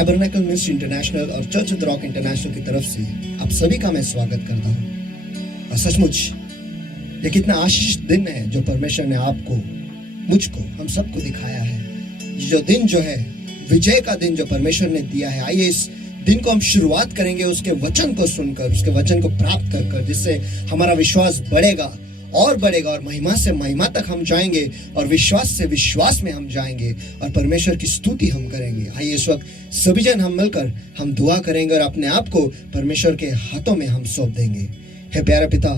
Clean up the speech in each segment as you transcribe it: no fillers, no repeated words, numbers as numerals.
Tabernacle ministry international और church of the rock international की तरफ से आप सभी का मैं स्वागत करता हूँ। और सचमुच ये कितना आशीषित दिन है जो परमेश्वर ने आपको, मुझको, हम सबको दिखाया है। जो दिन जो है विजय का दिन जो परमेश्वर ने दिया है, आइए इस दिन को हम शुरुआत करेंगे उसके वचन को सुनकर, उसके वचन को प्राप्त कर, जिससे हमारा विश्वास बढ़ेगा और बढ़ेगा और महिमा से महिमा तक हम जाएंगे और विश्वास से विश्वास में हम जाएंगे और परमेश्वर की स्तुति हम करेंगे। आइए इस वक्त सभी जन हम मिलकर हम दुआ करेंगे और अपने आप को परमेश्वर के हाथों में हम सौंप देंगे। हे प्यारे पिता,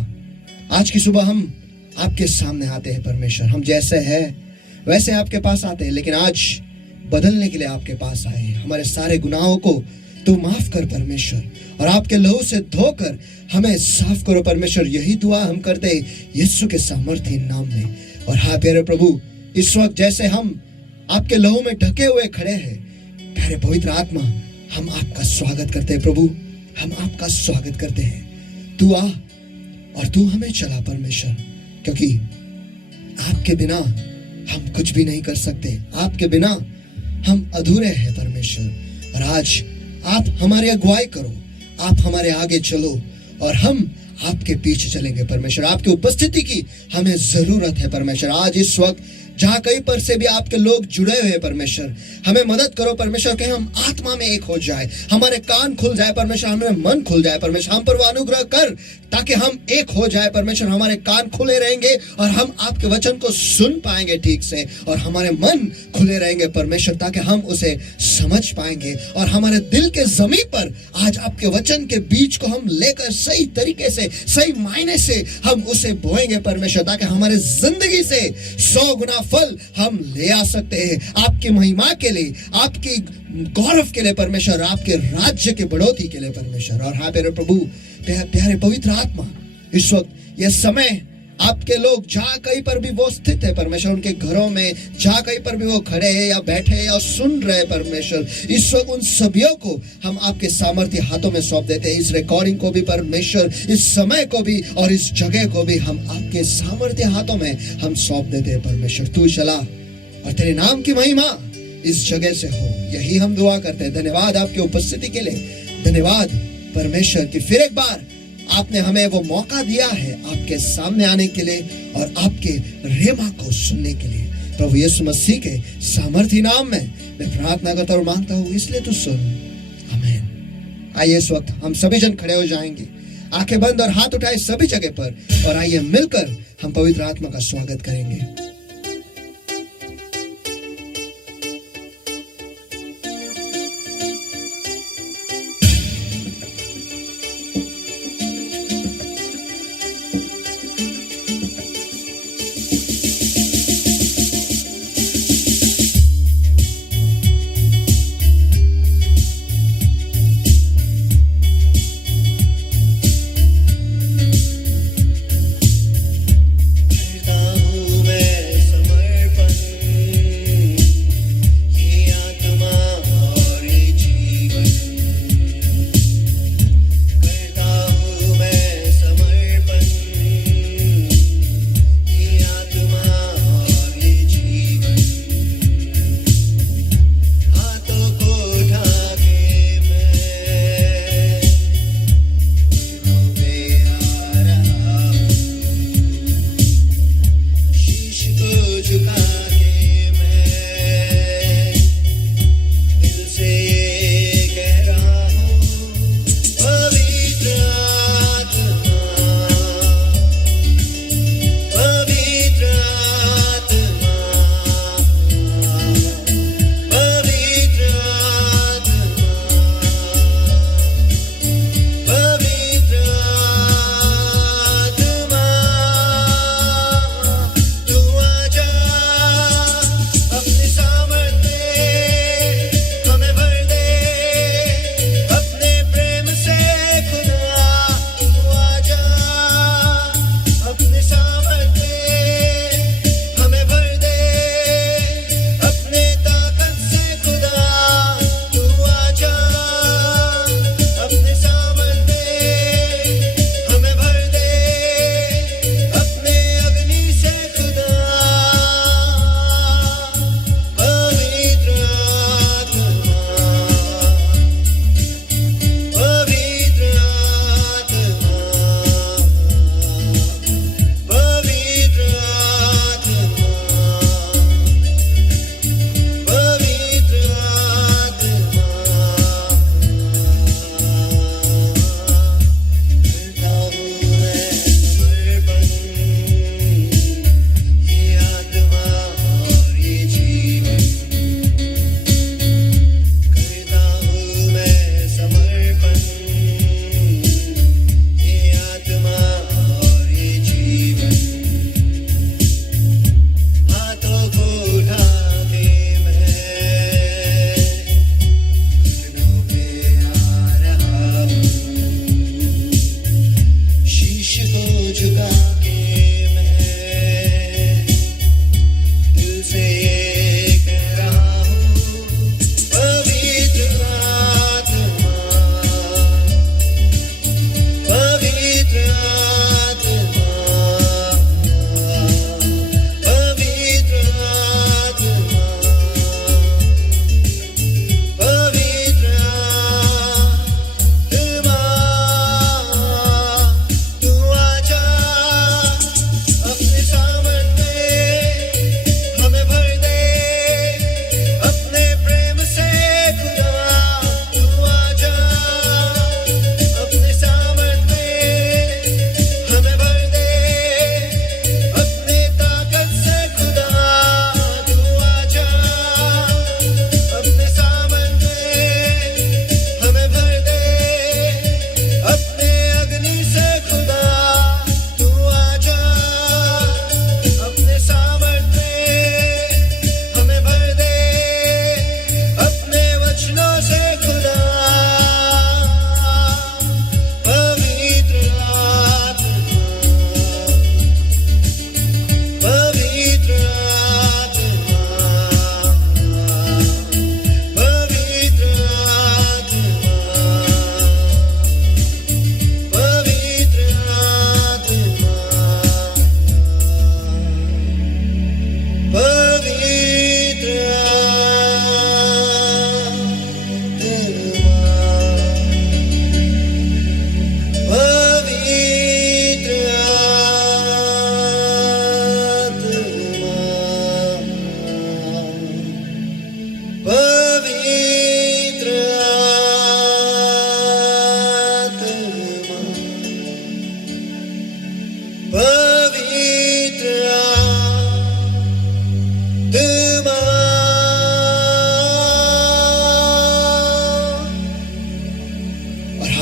आज की सुबह हम आपके सामने आते हैं परमेश्वर। हम जैसे हैं वैसे आपके पास आते हैं, लेकिन आज बदलने के लिए आपके पास आए हैं। हमारे सारे गुनाहों को तू माफ कर परमेश्वर, और आपके लहू से धोकर हमें साफ करो परमेश्वर। यही दुआ हम करते हैं यीशु के सामर्थ्य नाम में। और हाँ प्यारे प्रभु, इस वक्त जैसे हम आपके लहू में ढके हुए खड़े हैं, प्यारे पवित्र आत्मा, हम आपका स्वागत करते हैं प्रभु, हम आपका स्वागत करते हैं। तू आ और तू हमें चला परमेश्वर, क्योंकि आपके बिना हम कुछ भी नहीं कर सकते, आपके बिना हम अधूरे हैं परमेश्वर। और आज आप हमारी अगुवाई करो, आप हमारे आगे चलो और हम आपके पीछे चलेंगे परमेश्वर। आपकी उपस्थिति की हमें जरूरत है परमेश्वर। आज इस वक्त जहाँ कहीं पर से भी आपके लोग जुड़े हुए हैं परमेश्वर, हमें मदद करो परमेश्वर कि हम आत्मा में एक हो जाए, हमारे कान खुल जाए परमेश्वर, हमारे मन खुल जाए परमेश्वर। हम पर वो अनुग्रह कर ताकि हम एक हो जाए परमेश्वर। हमारे कान खुले रहेंगे और हम आपके वचन को सुन पाएंगे ठीक से, और हमारे मन खुले रहेंगे परमेश्वर ताकि हम उसे समझ पाएंगे, और हमारे दिल के जमीन पर आज आपके वचन के बीज को हम लेकर सही तरीके से, सही मायने से हम उसे बोएंगे परमेश्वर, ताकि हमारे जिंदगी से 100 गुना फल हम ले आ सकते हैं आपकी महिमा के लिए, आपकी गौरव के लिए परमेश्वर, आपके राज्य के बढ़ोतरी के लिए परमेश्वर। और हाँ प्यारे प्रभु, प्यारे पवित्र आत्मा, इस वक्त यह समय आपके लोग जहाँ कहीं पर भी वो स्थित है परमेश्वर, उनके घरों में जहाँ कहीं पर भी वो खड़े हैं या बैठे हैं या सुन रहे हैं परमेश्वर, इस वक्त उन सभियों को हम आपके सामर्थ्य हाथों में सौंप देते हैं। इस रिकॉर्डिंग को भी परमेश्वर, इस समय को भी और इस जगह को भी हम आपके सामर्थ्य हाथों में हम सौंप देते हैं परमेश्वर। तू चला और तेरे नाम की महिमा इस जगह से हो, यही हम दुआ करते हैं। धन्यवाद आपकी उपस्थिति के लिए, धन्यवाद परमेश्वर कि फिर एक बार आपने हमें वो मौका दिया है आपके सामने आने के लिए और आपके रेमा को सुनने के लिए। प्रभु यीशु मसीह के सामर्थ्य नाम में मैं प्रार्थना करता और मांगता हूँ, इसलिए तू सुन, आमीन। आइए इस वक्त हम सभी जन खड़े हो जाएंगे, आंखें बंद और हाथ उठाए सभी जगह पर, और आइए मिलकर हम पवित्र आत्मा का स्वागत करेंगे। मैं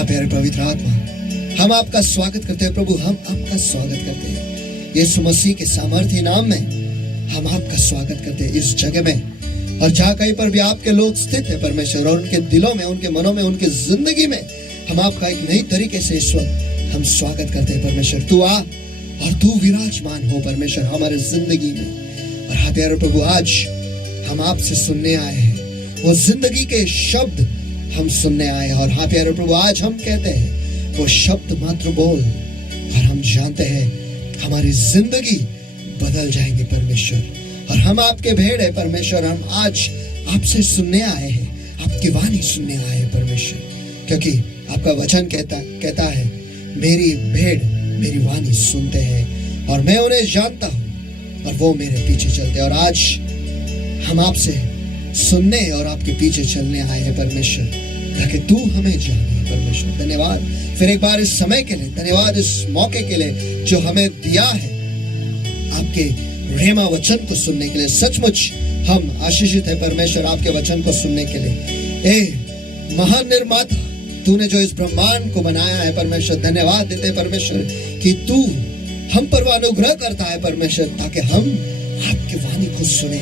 हाँ प्यारे पवित्र आत्मा, हम आपका स्वागत करते हैं प्रभु, हम आपका स्वागत करते हैं यीशु मसीह के सामर्थ्य नाम में। हम आपका स्वागत करते हैं इस जगह में, और जहाँ कहीं पर भी आपके लोग स्थित है परमेश्वर, और उनके दिलों में, उनके मनों में, उनके जिंदगी में हम आपका एक नई तरीके से इस वक्त हम स्वागत करते हैं परमेश्वर। तू आ और तू विराजमान हो परमेश्वर हमारे जिंदगी में। और हाँ प्यारे प्रभु, आज हम आपसे सुनने आए हैं, वो जिंदगी के शब्द हम सुनने आए हैं। और हाँ प्यारे प्रभु, आज हम कहते हैं वो शब्द मात्र बोल, और हम जानते हैं हमारी जिंदगी बदल जाएंगे परमेश्वर। और हम आपके भेड़ है परमेश्वर, हम आज आपसे सुनने आए हैं, आपकी वाणी सुनने आए हैं परमेश्वर, क्योंकि आपका वचन कहता है मेरी भेड़ मेरी वाणी सुनते हैं और मैं उन्हें जानता हूं और वो मेरे पीछे चलते हैं। और आज हम आपसे सुनने और आपके पीछे चलने आए हैं परमेश्वर, ताकि तू हमें जाने परमेश्वर। धन्यवाद फिर एक बार इस समय के लिए, धन्यवाद इस मौके के लिए जो हमें दिया है आपके रेमा वचन को सुनने के लिए। सचमुच हम आशीषित है परमेश्वर आपके वचन को सुनने के लिए। ए महान निर्माता, तूने जो इस ब्रह्मांड को बनाया है परमेश्वर, धन्यवाद देते परमेश्वर कि तू हम पर अनुग्रह करता है परमेश्वर, ताकि हम आपके वाणी को सुने।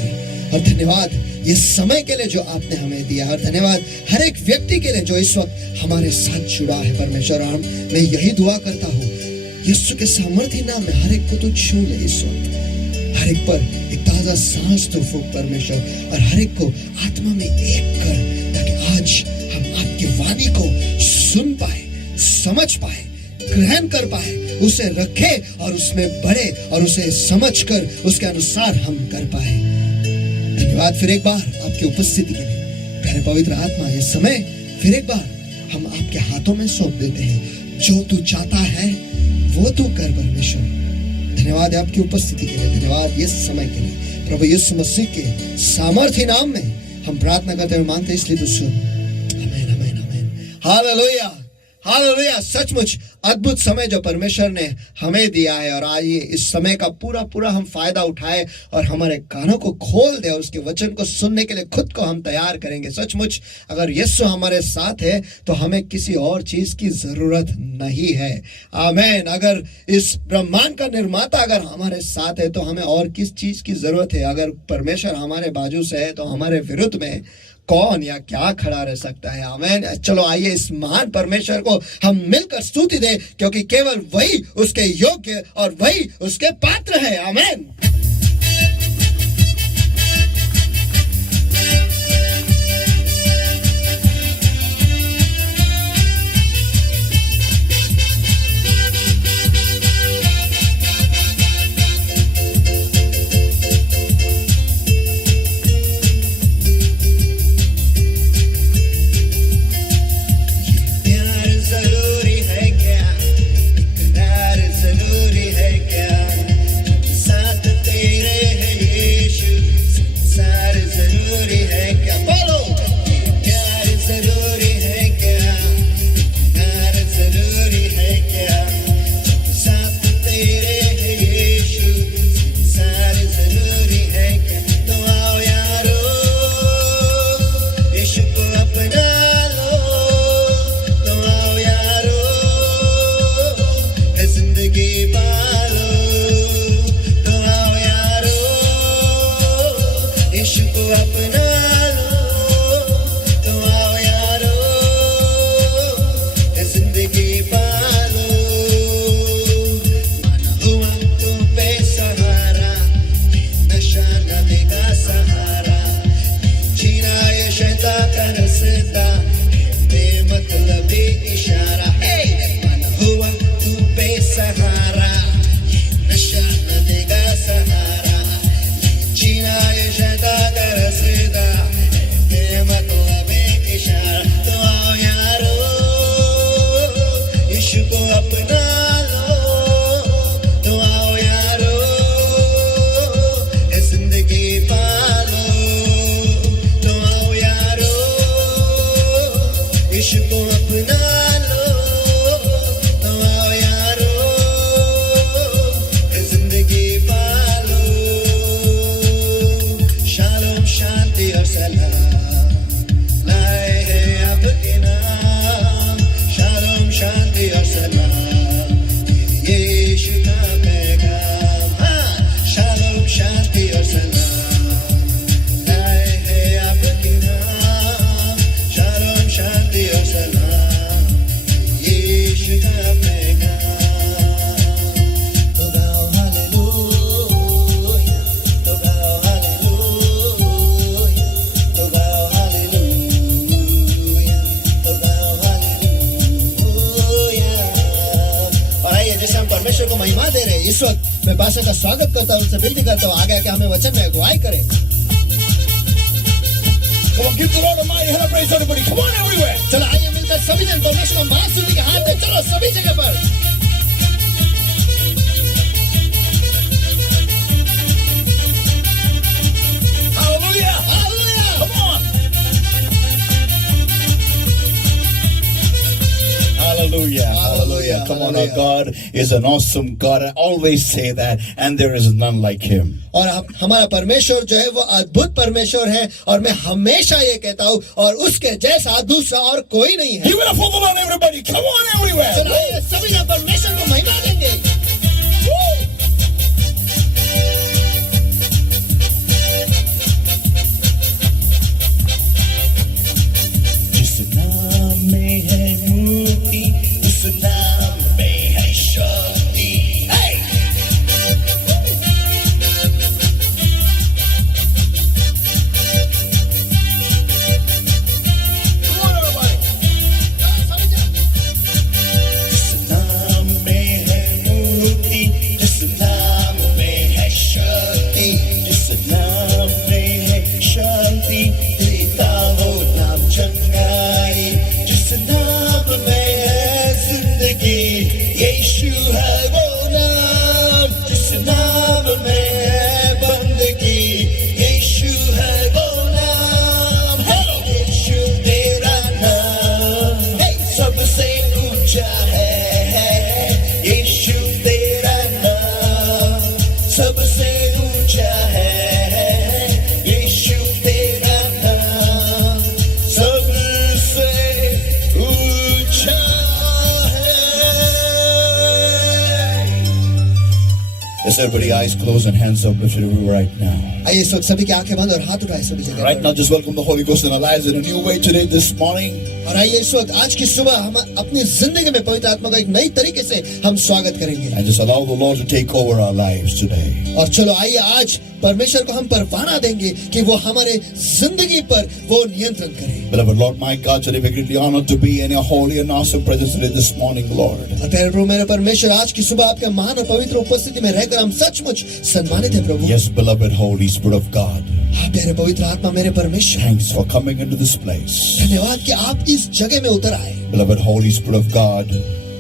और धन्यवाद ये समय के लिए जो आपने हमें दिया, और धन्यवाद हर एक व्यक्ति के लिए जो इस वक्त हमारे साथ जुड़ा है परमेश्वर। और मैं यही दुआ करता हूँ यीशु के सामर्थ्य नाम में हर एक को तो छू ले इस वक्त, हर एक पर एक ताजा सांस तो फूंक परमेश्वर, और हर एक को आत्मा में एक कर, ताकि आज हम आपकी वाणी को सुन पाए, समझ पाए, ग्रहण कर पाए, उसे रखे और उसमें बढ़े, और उसे समझकर उसके अनुसार हम कर पाए। धन्यवाद फिर एक बार आपकी उपस्थिति के लिए प्यारे पवित्र आत्मा। इस समय फिर एक बार हम आपके हाथों में सौंप देते हैं, जो तू चाहता है वो तू कर परमेश्वर। धन्यवाद आपकी उपस्थिति के लिए, धन्यवाद इस समय के लिए प्रभु यीशु मसीह के सामर्थ्य नाम में हम प्रार्थना करते हुए मांगते हैं, इसलिए तू सुन। आमीन आमीन आमीन। Hallelujah hallelujah. सचमुच अद्भुत समय जो परमेश्वर ने हमें दिया है, और आइए इस समय का पूरा पूरा हम फायदा उठाए और हमारे कानों को खोल दे, और उसके वचन को सुनने के लिए खुद को हम तैयार करेंगे। सचमुच अगर यीशु हमारे साथ है तो हमें किसी और चीज की जरूरत नहीं है। आमीन। अगर इस ब्रह्मांड का निर्माता अगर हमारे साथ है तो हमें और किस चीज की जरूरत है। अगर परमेश्वर हमारे बाजू से है तो हमारे विरुद्ध में कौन या क्या खड़ा रह सकता है। आमीन। चलो आइए इस महान परमेश्वर को हम मिलकर स्तुति दें, क्योंकि केवल वही उसके योग्य और वही उसके पात्र है। आमीन। साथ परमेश्वर को महिमा दे रहे हैं इस वक्त मैं पास्टर का स्वागत करता हूं उनसे विनती करता हूं आगे कि हमें वचन में अगुवाई करें Come on, give the Lord a mighty hand of praise, everybody. Come on, everywhere. चलो आइए मिलकर सभी जन परमेश्वर का महान स्तुति के हाथ में चलो सभी जगह पर Hallelujah. Hallelujah Come on. Hallelujah. Hallelujah. Come on, our God is an awesome God. I always say that, and there is none like Him. और हमारा परमेश्वर जो है वो अद्भुत परमेश्वर है और मैं हमेशा ये कहता हूँ और उसके जैसा दूसरा और कोई नहीं है Give it up for the Lord, everybody. Come on, everywhere. चलो आइए सभी जन परमेश्वर को महिमा देंगे जिस नाम में है मुक्ति, उस नाम में है शक्ति. Hey! Come on, everybody. जिस नाम में है मुक्ति, जिस नाम में है शक्ति, जिस नाम में है शांति, देता हो नाम चंगाई. जिस नाम में है जिंदगी, यीशु है वो नाम. जिस नाम में है बंदगी, यीशु है वो नाम. यीशु तेरा नाम सबसे ऊंचा है. यीशु तेरा नाम सबसे ऊंचा है. यीशु तेरा नाम सबसे ऊंचा है. Yes, everybody, eyes closed and hands up lifted right now. आइए इस वक्त सभी की आंखें बंद और हाथ उठाए सभी जगह Right now, just welcome the Holy Ghost in our lives in a new way today, this morning. और आइए इस वक्त आज की सुबह हम अपनी जिंदगी में पवित्र आत्मा का एक नई तरीके से हम स्वागत करेंगे And just allow the Lord to take over our lives today. और चलो आइए आज परमेश्वर को हम परवाना देंगे कि वो हमारे जिंदगी पर वो नियंत्रण करे Beloved Lord, my God, today we're greatly honored to be in your holy and awesome presence today this morning, Lord. और प्यारे प्रभु मेरे परमेश्वर आज की सुबह आपके महान और पवित्र उपस्थिति में रहकर हम सचमुच सम्मानित है प्रभु Yes, beloved Holy Spirit of God, हाँ प्यारे पवित्र आत्मा मेरे परमेश्वर thanks for coming into this place. धन्यवाद कि आप इस जगह में उतर आए Beloved Holy Spirit of God,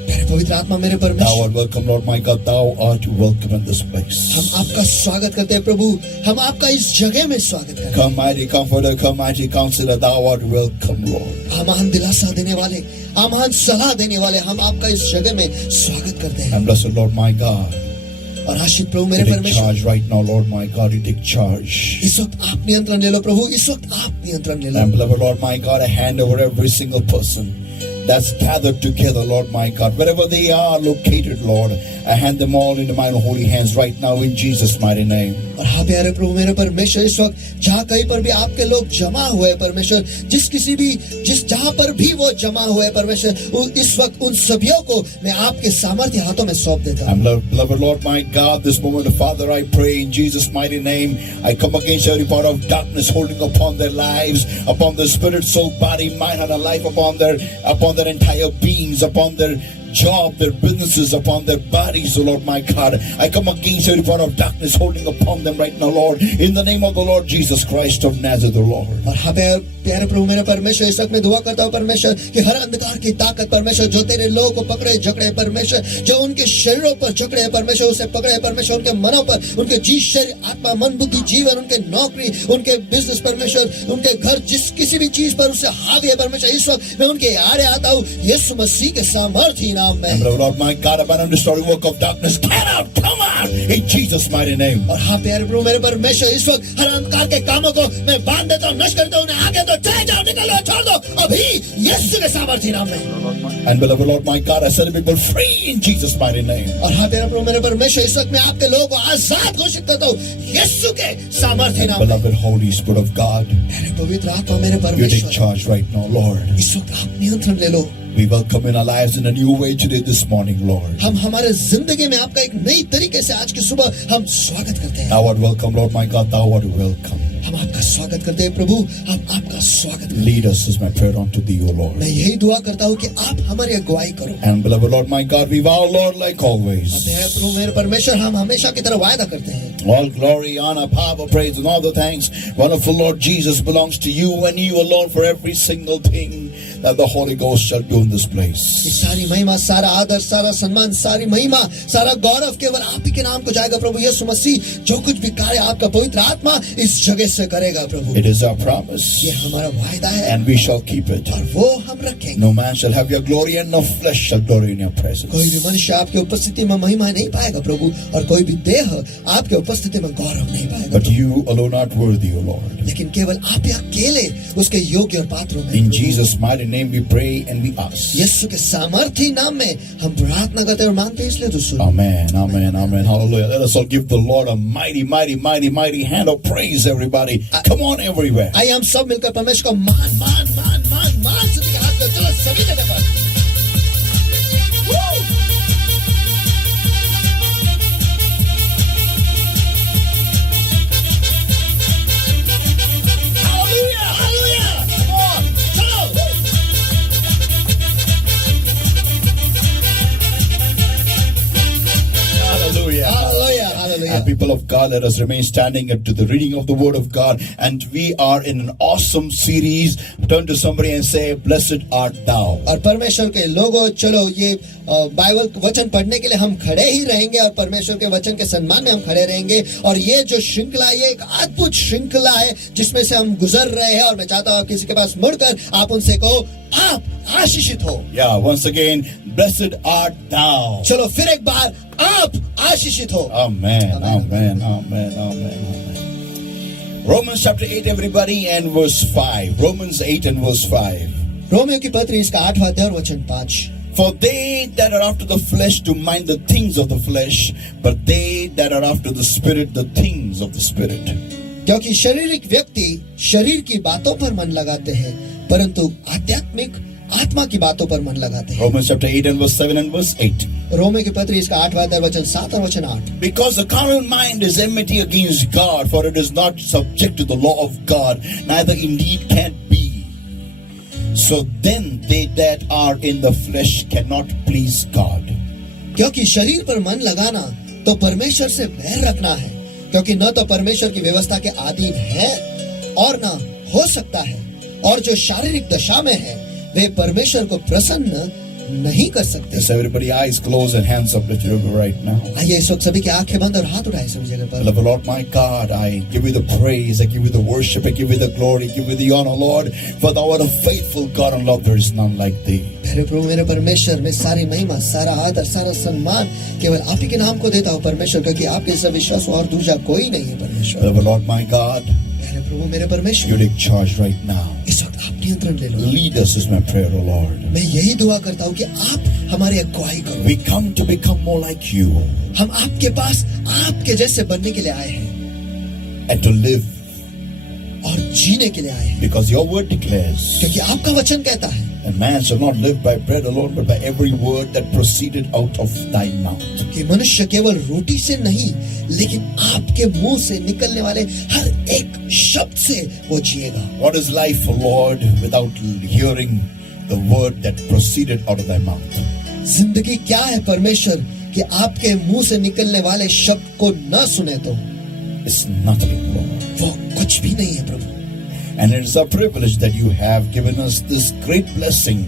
प्यारे पवित्र आत्मा मेरे thou परमेश्वर art welcome, Lord my God, thou art welcome in this place. हम आपका स्वागत करते हैं प्रभु हम आपका इस जगह में स्वागत करते हैं Come, mighty comforter, come, mighty counselor, thou art welcome, Lord. महान दिलासा देने वाले महान सलाह देने वाले हम आपका इस जगह में स्वागत करते हैं And blessed Lord my God, और आशीष प्रभु you मेरे take परमेश्वर charge right now, Lord my God, you take charge. इस वक्त आप नियंत्रण ले लो प्रभु इस वक्त आप नियंत्रण ले लो And beloved Lord my God, I hand over every single person that's gathered together, Lord my God, wherever they are located, Lord, I hand them all into my holy hands right now in Jesus' mighty name. और हाँ प्यारे प्रभु मेरे परमेश्वर इस वक्त जहाँ कहीं पर भी आपके लोग जमा हुए हैं परमेश्वर जिस जहाँ पर भी वो जमा हुए हैं परमेश्वर इस वक्त उन सभियों को मैं आपके सामर्थ्य हाथों में सौंप देता हूँ And beloved Lord my God, this moment, Father, I pray in Jesus' mighty name, I come against every part of darkness holding upon their lives, upon their spirit, soul, body, mind, and life, upon their entire beings, upon their job, their businesses, upon their bodies, oh Lord my God. I come against every part of darkness holding upon them right now, Lord, in the name of the Lord Jesus Christ of Nazareth, oh Lord. और हाँ प्यारे प्रभु मेरे परमेश्वर इस वक्त मैं दुआ करता हूँ परमेश्वर कि हर अंधकार की ताकत परमेश्वर जो तेरे लोगों को पकड़े जकड़े परमेश्वर जो उनके शरीरों पर जकड़े परमेश्वर उसे पकड़े परमेश्वर उनके मनों पर उनके जी शरीर आत्मा मन बुद्धि जीवन उनके नौकरी उनके बिजनेस परमेश्वर उनके घर जिस किसी भी चीज पर उसे हावी है परमेश्वर इस वक्त मैं उनके आड़े आता हूँ यीशु मसीह के सामर्थ्य नाम में And Lord my God, abandon the story work of darkness. Get out, come out, in Jesus' mighty name. और हाँ प्यारे प्रभु मेरे परमेश्वर इस वक्त हर अंधकार के कामों को मैं बांध देता हूँ नष्ट करता हूँ उन्हें आगे तो चले जाओ निकलो छोड़ दो अभी यीशु के सामर्थ्य नाम में And beloved Lord my God, I set people free in Jesus' mighty name. और हाँ प्यारे प्रभु मेरे परमेश्वर इस वक्त मैं आपके लोगों को आजाद घोषित करता हूँ यीशु के सामर्थ्य नाम में Beloved Holy Spirit of God, प्यारे पवित्र आत्मा मेरे you take परमेश्वर charge right now, Lord. इस वक्त आप नियंत्रण ले लो We welcome in our lives in a new way today, this morning, Lord. हम हमारे जिंदगी में आपका एक नई तरीके से आज की सुबह हम स्वागत करते हैं। Thou art welcome, Lord my God, thou art welcome. हम आपका स्वागत करते हैं प्रभु, हम आपका स्वागत करते हैं। Lead us is my prayer unto thee, O Lord. मैं यही दुआ करता हूँ कि आप हमारी अगुवाई करो। And beloved Lord my God, we vow, Lord, like always. प्रभु मेरे परमेश्वर, हम हमेशा की तरह वायदा करते हैं। All glory, honor, power, praise, and all the thanks, wonderful Lord Jesus, belongs to you and you alone for every single thing that the Holy Ghost shall do in this place. सारी महिमा, सारा आदर, सारा सम्मान, सारी महिमा, सारा गौरव केवल आप ही के नाम को जाएगा प्रभु यीशु मसीह। जो कुछ भी कार्य आपका पवित्र आत्मा इस जगह से करेगा प्रभु, It is our promise, ये हमारा वायदा है and we shall keep it. और वो हम रखेंगे। No man shall have your glory, and no flesh shall glory in your presence. कोई भी मनुष्य आपकी उपस्थिति में महिमा नहीं पाएगा प्रभु, और कोई भी देह आपके उपस्थिति में गौरव नहीं पाएगा। But you alone art worthy, O Lord. लेकिन केवल आप ही अकेले उसके योग्य और पात्र हैं। In Jesus' mighty name we pray and we ask. यीशु के सामर्थी नाम में हम प्रार्थना करते हैं और मांगते हैं, इसलिए तो सुनो। Amen, amen, amen. Hallelujah. Let us all give the Lord a mighty, mighty, mighty, mighty hand of praise, everybody. Come on, everywhere. आइए हम सब मिलकर परमेश्वर को मान मान मान मान मान सभी के हाथ में, चलो सभी जगह पर। Woo! Hallelujah, hallelujah. Come on, चलो। Hallelujah. Hallelujah, hallelujah. And people of God, let us remain standing up to the reading of the Word of God. And we are in an awesome series. Turn to somebody and say, Blessed art thou. और परमेश्वर के लोगों, चलो ये Bible वचन पढ़ने के लिए हम खड़े ही रहेंगे और परमेश्वर के वचन के सम्मान में हम खड़े रहेंगे। और ये जो श्रृंखला, ये एक अद्भुत श्रृंखला है जिसमें से हम गुजर रहे हैं। और मैं चाहता हूँ किसी के पास मुड़कर आप उनसे कहो, आप आशीषित हो। Yeah, once again, blessed art thou. चलो फिर एक बार, आप आशीषित हो। Amen, amen, amen, amen, amen. Romans chapter 8, everybody, and verse 5. Romans 8 and verse 5. Romeo की पत्री इसका 8वां अध्याय और वचन 5। For they that are after the flesh do mind the things of the flesh, but they that are after the spirit, the things of the spirit. क्योंकि शारीरिक व्यक्ति शरीर की बातों पर मन लगाते हैं, परंतु आध्यात्मिक आत्मा की बातों पर मन लगाते हैं। Romans chapter 8 and verse 7 and verse 8. Romeo की पत्री इसका 8वां अध्याय वचन 7 और वचन 8। Because the carnal mind is enmity against God, for it is not subject to the law of God, neither indeed can be. So then they that are in the flesh cannot please God. क्योंकि शरीर पर मन लगाना तो परमेश्वर से बैर रखना है, क्योंकि न तो परमेश्वर की व्यवस्था के अधीन है और न हो सकता है, और जो शारीरिक दशा में है वे परमेश्वर को प्रसन्न नहीं कर सकते। Yes, everybody, eyes closed and hands up lifted right now. आइए इस वक्त सभी की आंखें बंद और हाथ उठाए सभी जगह पर। Beloved Lord my God, I give you the praise, I give you the worship, I give you the glory, I give you the honor, Lord, for thou art a faithful God, and Lord, there is none like thee. मेरे प्रभु मेरे परमेश्वर, मैं सारी महिमा, सारा आदर, सारा सम्मान केवल आप ही के नाम को देता हूँ परमेश्वर, क्योंकि आपके जैसा विश्वास और दूसरा कोई नहीं है परमेश्वर। Beloved Lord my God, मेरे प्रभु मेरे परमेश्वर, you take charge right now. इस वक्त आप नियंत्रण ले लो। Lead us is my prayer, O Lord. मैं यही दुआ करता हूँ कि आप हमारी अगुवाई करो। We come to become more like you हम आपके पास आपके जैसे बनने के लिए आए हैं and to live, और जीने के लिए आए हैं, because your word declares क्योंकि आपका वचन कहता है that man shall not live by bread alone, but by every word that proceeded out of thy mouth. कि मनुष्य केवल रोटी से नहीं, लेकिन आपके मुंह से निकलने वाले हर एक शब्द से वो जिएगा। What is life, Lord, without hearing the word that proceeded out of thy mouth? जिंदगी क्या है परमेश्वर कि आपके मुंह से निकलने वाले शब्द को न सुने तो It's nothing, Lord. वो कुछ भी नहीं है प्रभु। And it is a privilege that you have given us this great blessing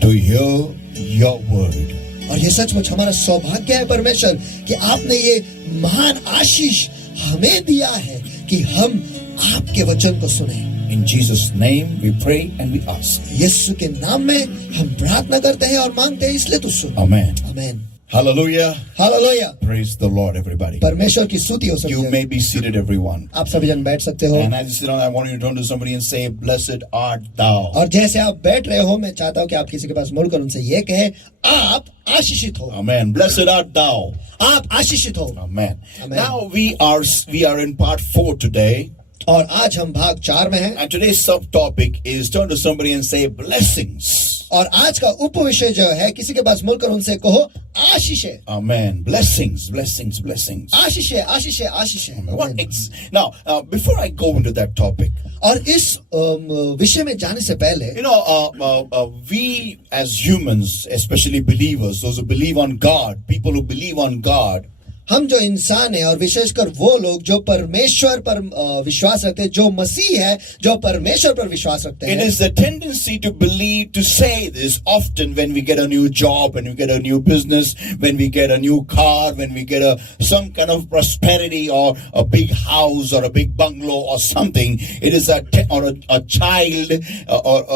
to hear your word. और ये सचमुच हमारा सौभाग्य है परमेश्वर कि आपने ये महान आशीष हमें दिया है कि हम आपके वचन को सुने। In Jesus' name we pray and we ask. यीशु के नाम में हम प्रार्थना करते हैं और मांगते हैं, इसलिए तो सुन। Amen. आमीन। Hallelujah. Hallelujah. Praise the Lord, everybody. परमेश्वर की स्तुति हो You सके। may be seated, everyone. आप सभी जन बैठ सकते हो। And as you sit down, I want you to turn to somebody and say, Blessed art thou. और जैसे आप बैठ रहे हो, मैं चाहता हूँ कि आप किसी के पास मुड़कर उनसे ये कहे, आप आशीषित हो। Amen. Blessed art thou. आप आशीषित हो। Amen. Amen. Now we are in part 4 today. और आज हम भाग 4 में हैं। And today's subtopic is turn to somebody and say blessings. और आज का उपविषय जो है, किसी के पास मुड़कर उनसे कहो आशीष है, Amen. Blessings, blessings, blessings. आशीष है, आशीष है, आशीष What है। now, before I go into that topic, और इस विषय में जाने से पहले we as humans, especially believers, those who believe on God, people who believe on God, हम जो इंसान है और विशेषकर वो लोग जो परमेश्वर पर विश्वास रखते हैं, जो मसीह है, जो परमेश्वर पर विश्वास रखते it हैं, is the tendency to believe, to say this often when we get a new job, when we get a new business, when we get a new car, when we get some kind of prosperity or a big house or a big bungalow or something. It is a child or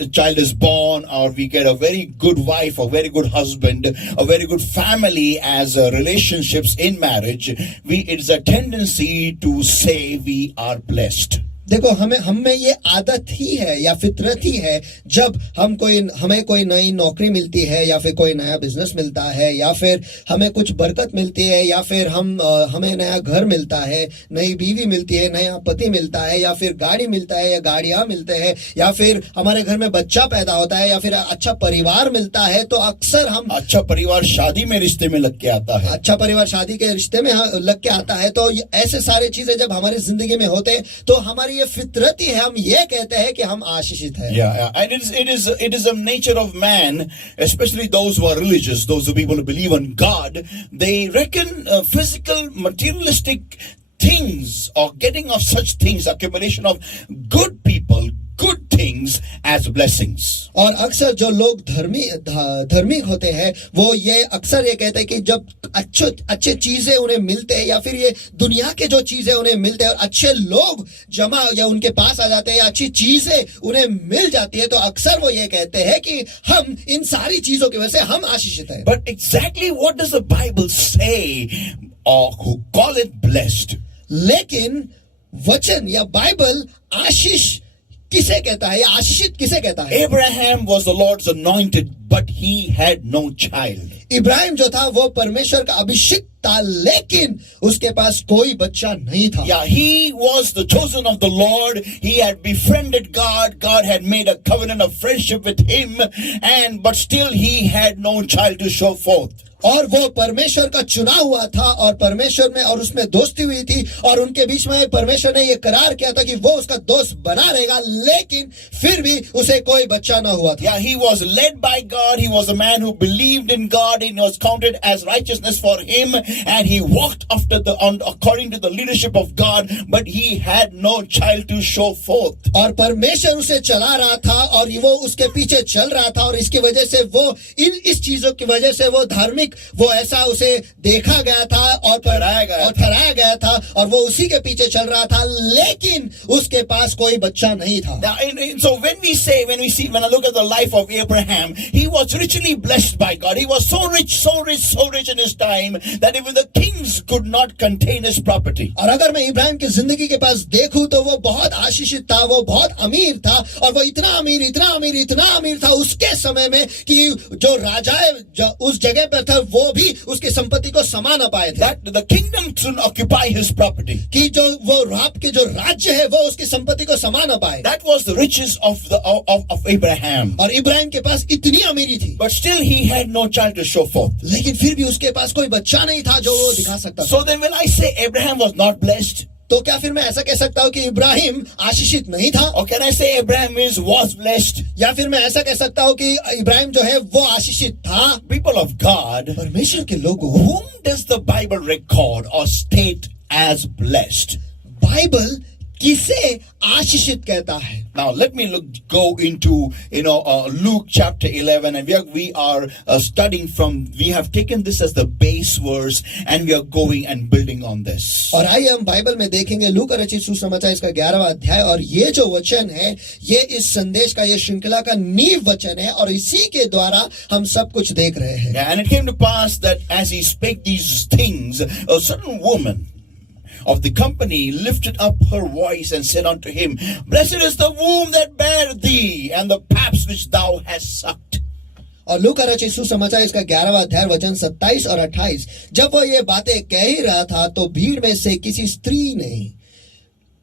a child is born, or we get a very good wife, a very good husband, a very good family as a relationships in marriage. It's a tendency to say we are blessed. देखो हमें ये आदत ही है या फितरत ही है, जब हमें कोई नई नौकरी मिलती है या फिर कोई नया बिजनेस मिलता है या फिर हमें कुछ बरकत मिलती है या फिर हमें नया घर मिलता है, नई बीवी मिलती है, नया पति मिलता है या फिर गाड़ी मिलता है या गाड़ियां मिलते हैं या फिर हमारे घर में बच्चा पैदा होता है या फिर अच्छा परिवार मिलता है, तो अक्सर हम अच्छा परिवार शादी में रिश्ते में लग के आता है, अच्छा परिवार शादी के रिश्ते में लग के आता है, तो ऐसे सारे चीजें जब हमारी जिंदगी में होते हैं तो हमारी ये फितरती है, हम ये कहते हैं कि हम आशीषित हैं। Yeah. And it is a nature of man, especially those who are religious, those who people who believe on God. They reckon physical, materialistic things or getting of such things, accumulation of good people, good things as blessings. और अक्सर जो लोग धार्मिक होते हैं वो ये अक्सर ये कहते हैं कि जब अच्छे चीजें उन्हें मिलते हैं या फिर ये दुनिया के जो चीजें उन्हें मिलते हैं और अच्छे लोग जमा या उनके पास आ जाते हैं या अच्छी चीजें उन्हें मिल जाती है, तो अक्सर वो ये कहते हैं कि हम इन सारी चीजों की वजह से हम आशीषित हैं। But exactly what does the Bible say or who call it blessed? लेकिन वचन या बाइबल आशीष किसे कहता है या आशीषित किसे कहता है? Abraham was the Lord's anointed, but he had no child. Ibrahim जो था वो परमेश्वर का अभिषिक्त था, लेकिन उसके पास कोई बच्चा नहीं था। Yeah, he was the chosen of the Lord. He had befriended God. God had made a covenant of friendship with him, but still he had no child to show forth. और वो परमेश्वर का चुना हुआ था और परमेश्वर में और उसमें दोस्ती हुई थी और उनके बीच में परमेश्वर ने ये करार किया था कि वो उसका दोस्त बना रहेगा, लेकिन फिर भी उसे कोई बच्चा ना हुआ था। Yeah, he was led by God. He was a man who believed in God. It was counted as righteousness for him, and he walked according to the leadership of God, but he had no child to show forth. और परमेश्वर उसे चला रहा था और वो उसके पीछे चल रहा था और इसकी वजह से वो इस चीजों की वजह से वो धार्मिक, वो ऐसा उसे देखा गया था और ठहराया गया था और वो उसी के पीछे चल रहा था, लेकिन उसके पास कोई बच्चा नहीं था। Now, so when I look at the life of Abraham, he was richly blessed by God. He was so rich in his time that even the kings could not contain his property. और अगर मैं इब्राहिम की जिंदगी के पास देखूं तो वो बहुत आशीषित था, वो बहुत अमीर था और वो इतना अमीर था उसके समय में कि जो राजा उस जगह पर था वो भी उसकी संपत्ति को समा न पाए थे। That the kingdom should occupy his property. कि जो वो आपके जो राज्य है वो उसकी संपत्ति को समा न पाए। That was the riches of Abraham. और इब्राहिम के पास इतनी अमीरी थी, But still he had no child to show forth. लेकिन फिर भी उसके पास कोई बच्चा नहीं था जो वो दिखा सकता था। So then will I say Abraham was not blessed? तो क्या फिर मैं ऐसा कह सकता हूँ कि इब्राहिम आशीषित नहीं था? Or can I say Abraham was blessed? या फिर मैं ऐसा कह सकता हूँ कि इब्राहिम जो है वो आशीषित था? People of God, परमेश्वर के लोगों, whom does the Bible record or state as blessed? Bible किसे आशीषित कहता है? Now let me go into Luke chapter 11, and we are studying from. We have taken this as the base verse, and we are going and building on this. और आइए हम Bible में देखेंगे लूका रचित सुसमाचार इसका 11वां अध्याय, और ये जो वचन है ये इस संदेश का, ये श्रृंखला का नींव वचन है और इसी के द्वारा हम सब कुछ देख रहे हैं। And it came to pass that as he spake these things, a certain woman of the company lifted up her voice and said unto him, Blessed is the womb that bare thee, and the paps which thou hast sucked. और लूका रचित सुसमाचार इसका 11वां अध्याय वचन 27 और 28, जब वह ये बातें कह ही रहा था तो भीड़ में से किसी स्त्री ने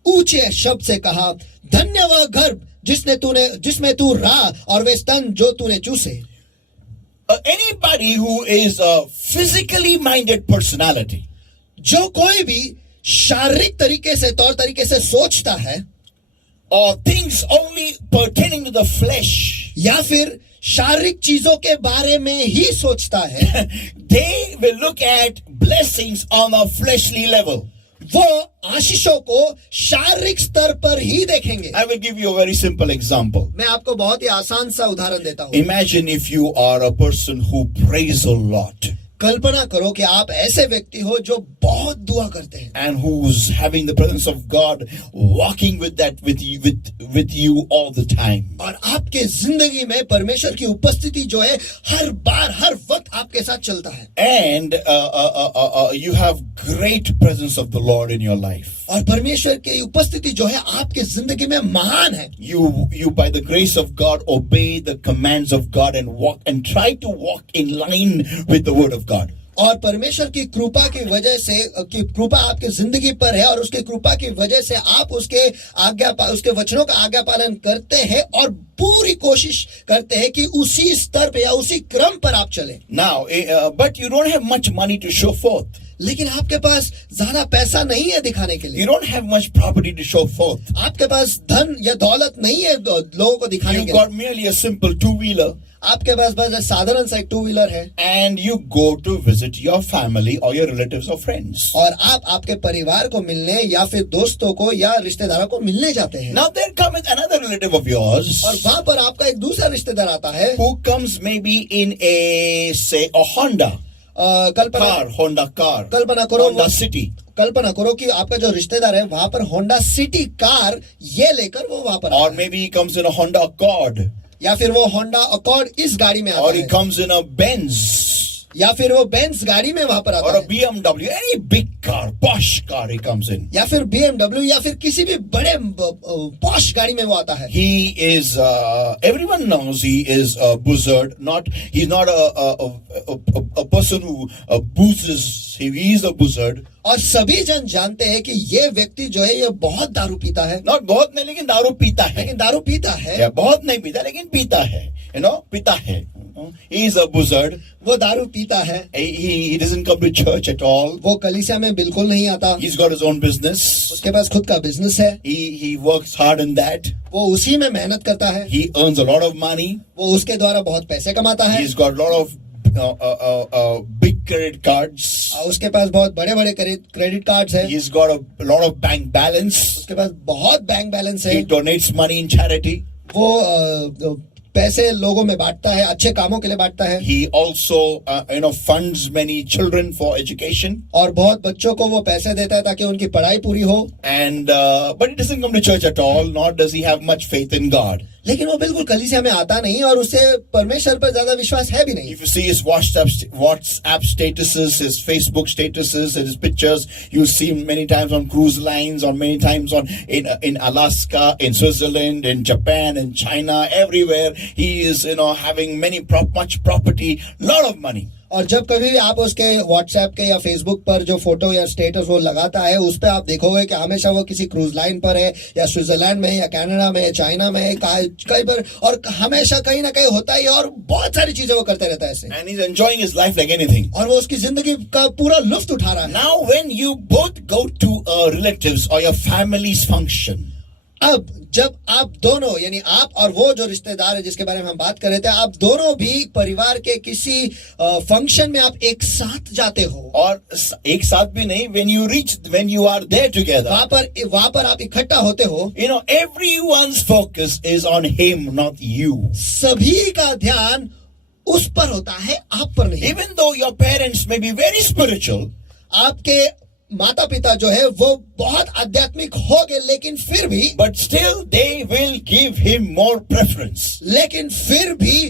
ऊंचे शब्द से कहा, धन्य वह गर्भ जिसमें तू रहा और वे स्तन जो तूने चूसे. Anybody who is a physically minded personality जो कोई भी शारीरिक तरीके से तौर तरीके से सोचता है or things only pertaining to the flesh, या फिर शारीरिक चीजों के बारे में ही सोचता है, they will look at blessings on a fleshly level. वो आशीषों को शारीरिक स्तर पर ही देखेंगे. I will give you a very simple example. मैं आपको बहुत ही आसान सा उदाहरण देता हूँ. Imagine if you are a person who prays a lot कल्पना करो कि आप ऐसे व्यक्ति हो जो बहुत दुआ करते हैं and who's having the presence of God walking with you all the time. और आपके जिंदगी में परमेश्वर की उपस्थिति जो है हर बार हर वक्त आपके साथ चलता है. And you have great presence of the Lord in your life. और परमेश्वर की उपस्थिति जो है आपके जिंदगी में महान है. You by the grace of God obey the commands of God and try to walk in line with the word of God. और परमेश्वर की कृपा की वजह से कि कृपा आपके जिंदगी पर है और उसके कृपा की वजह से आप उसके वचनों का आज्ञा पालन करते हैं और पूरी कोशिश करते हैं कि उसी स्तर पे या उसी क्रम पर आप चलें. Now, but you don't have much money to show forth. लेकिन आपके पास ज्यादा पैसा नहीं है दिखाने के लिए. You don't have much property to show forth. आपके पास धन या दौलत नहीं है लोगों को दिखाने के लिए. You got merely a simple two-wheeler. आपके पास बस साधारण सा एक टू व्हीलर है. And you go to visit your family or your relatives or friends. और आप आपके परिवार को मिलने या फिर दोस्तों को या रिश्तेदारों को मिलने जाते हैं. Now there comes another relative of yours. और वहां पर आपका एक दूसरा रिश्तेदार आता है. Who comes maybe in a Honda. Honda car. कल्पना करो Honda City. कल्पना करो कि आपका जो रिश्तेदार है वहां पर होंडा सिटी कार ये लेकर वो वहां पर. Or maybe he comes in a Honda Accord. या फिर वो होंडा अकॉर्ड इस गाड़ी में आता Or है. he comes in a Benz. या फिर वो बेंज गाड़ी में वहां पर आता Or है. a BMW, any big car, posh car he comes in. या फिर BMW या फिर किसी भी बड़े पॉश गाड़ी में वो आता है. He is everyone knows he is a buzzard. He's not a person who boozes. He is a buzzard. और सभी जन जानते हैं कि ये व्यक्ति जो है ये बहुत दारू पीता है. Not बहुत नहीं लेकिन दारू पीता है. लेकिन दारू पीता है. Yeah, बहुत नहीं पीता लेकिन पीता है. पीता है. He is a buzzard. वो दारू पीता है. He doesn't come to church at all. वो कलीसिया में बिल्कुल नहीं आता. He's got his own business. उसके पास खुद का बिजनेस है. He works hard in that. वो उसी में मेहनत करता है. He earns a lot of money. वो उसके द्वारा बहुत पैसे कमाता है. He's got a lot of big credit cards. उसके पास बहुत बड़े-बड़े क्रेडिट कार्ड्स हैं. He's got a lot of bank balance. उसके पास बहुत बैंक बैलेंस है. He donates money in charity. वो पैसे लोगों में बांटता है, अच्छे कामों के लिए बांटता है. He also funds many children for education. और बहुत बच्चों को वो पैसे देता है ताकि उनकी पढ़ाई पूरी हो. And but he doesn't come to church at all, nor does he have much faith in God. लेकिन वो बिल्कुल कलीसिया में आता नहीं और उसे परमेश्वर पर ज्यादा विश्वास है भी नहीं. If you see his WhatsApp statuses, his Facebook statuses, and his pictures, you see him many times on cruise lines, or many times in Alaska, in Switzerland, in Japan, in China, everywhere. He is having much property, lot of money. और जब कभी भी आप उसके WhatsApp के या Facebook पर जो फोटो या स्टेटस वो लगाता है उस पे आप देखोगे कि हमेशा वो किसी क्रूज लाइन पर है या स्विट्जरलैंड में या कनाडा में या चाइना में कहीं पर और हमेशा कहीं ना कहीं होता ही और बहुत सारी चीजें वो करते रहता है ऐसे. And he's enjoying his life like anything. और वो उसकी जिंदगी का पूरा लुत्फ उठा रहा है. Now when you both go to relatives or your family's function. अब जब आप दोनों यानी आप और वो जो रिश्तेदार है जिसके बारे में हम बात कर रहे थे आप दोनों भी परिवार के किसी फंक्शन में आप एक साथ जाते हो. और एक साथ भी नहीं, when you are there together, वहां पर आप इकट्ठा होते हो. Everyone's focus is on him, not you. सभी का ध्यान उस पर होता है, आप पर नहीं. Even though your parents may be very spiritual, आपके माता पिता जो है वो बहुत आध्यात्मिक होंगे लेकिन फिर भी but still they will give him more preference. लेकिन फिर भी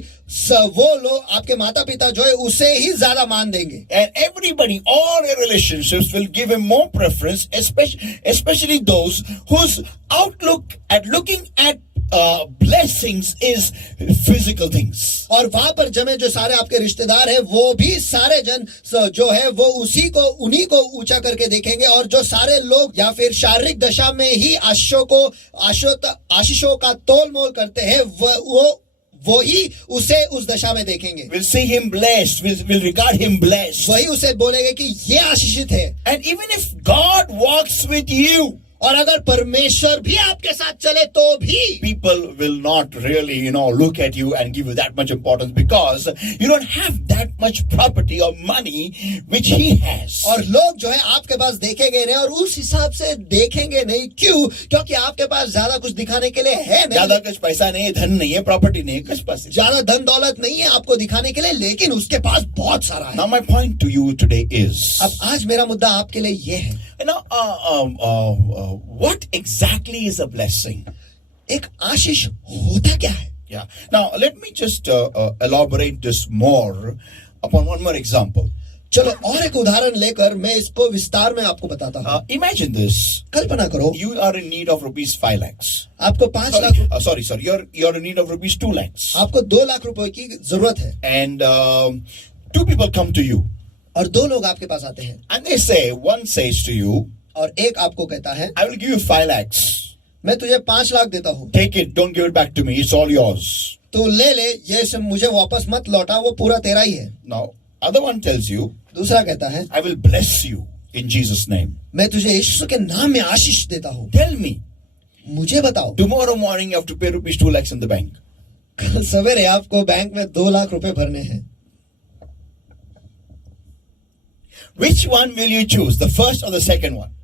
वो लोग आपके माता पिता जो है उसे ही ज्यादा मान देंगे. And everybody, all their relationships will give him more preference, especially those whose outlook at looking at blessings is physical things. और वहां पर जमे जो सारे आपके रिश्तेदार हैं वो भी सारे जन जो है वो उन्हीं को ऊंचा करके देखेंगे, और जो सारे लोग या फिर शारीरिक दशा में ही आशीषों का तोल मोल करते हैं वो ही उसे उस दशा में देखेंगे. We'll see him blessed. We'll regard him blessed. वही उसे बोलेंगे कि ये आशीषित है. And even if God walks with you, और अगर परमेश्वर भी आपके साथ चले तो भी people will not really, look at you and give you that much importance, because you don't have that much property or money which he has. और लोग जो है आपके पास देखेंगे नहीं और उस हिसाब से देखेंगे नहीं. क्यों? क्योंकि आपके पास ज्यादा कुछ दिखाने के लिए है नहीं. ज्यादा कुछ पैसा नहीं है, धन नहीं है, प्रॉपर्टी नहीं है, कुछ पास ज्यादा धन दौलत नहीं है आपको दिखाने के लिए, लेकिन उसके पास बहुत सारा है. Now my point to you today is, अब आज मेरा मुद्दा आपके लिए ये है, what exactly is a blessing? एक आशीष होता क्या है? Yeah. Now let me just elaborate this more upon one more example. चलो और एक उदाहरण लेकर मैं इसको विस्तार में आपको बताता हूँ. Imagine this. कल्पना करो, You are in need of rupees 5 lakhs. आपको 5 lakh Sorry. You're in need of rupees 2 lakhs. आपको 2 लाख रुपए की जरूरत है. And two people come to you. और 2 लोग आपके पास आते हैं. And they say, one says to you, और एक आपको कहता है, I will give you 5 lakhs. मैं तुझे 5 लाख देता हूँ. Take it. Don't give it back to me. It's all yours. तो ले ये सब मुझे वापस मत लौटा, वो पूरा तेरा ही है. Now, other one tells you, दूसरा कहता है, I will bless you in Jesus' name. मैं तुझे यीशु के नाम में आशीष देता हूँ. Tell me, मुझे बताओ, tomorrow morning you have to pay rupees 2 lakhs in the bank. कल सवेरे आपको बैंक में 2 लाख रुपए भरने हैं. Which one will you choose, the first or the second one?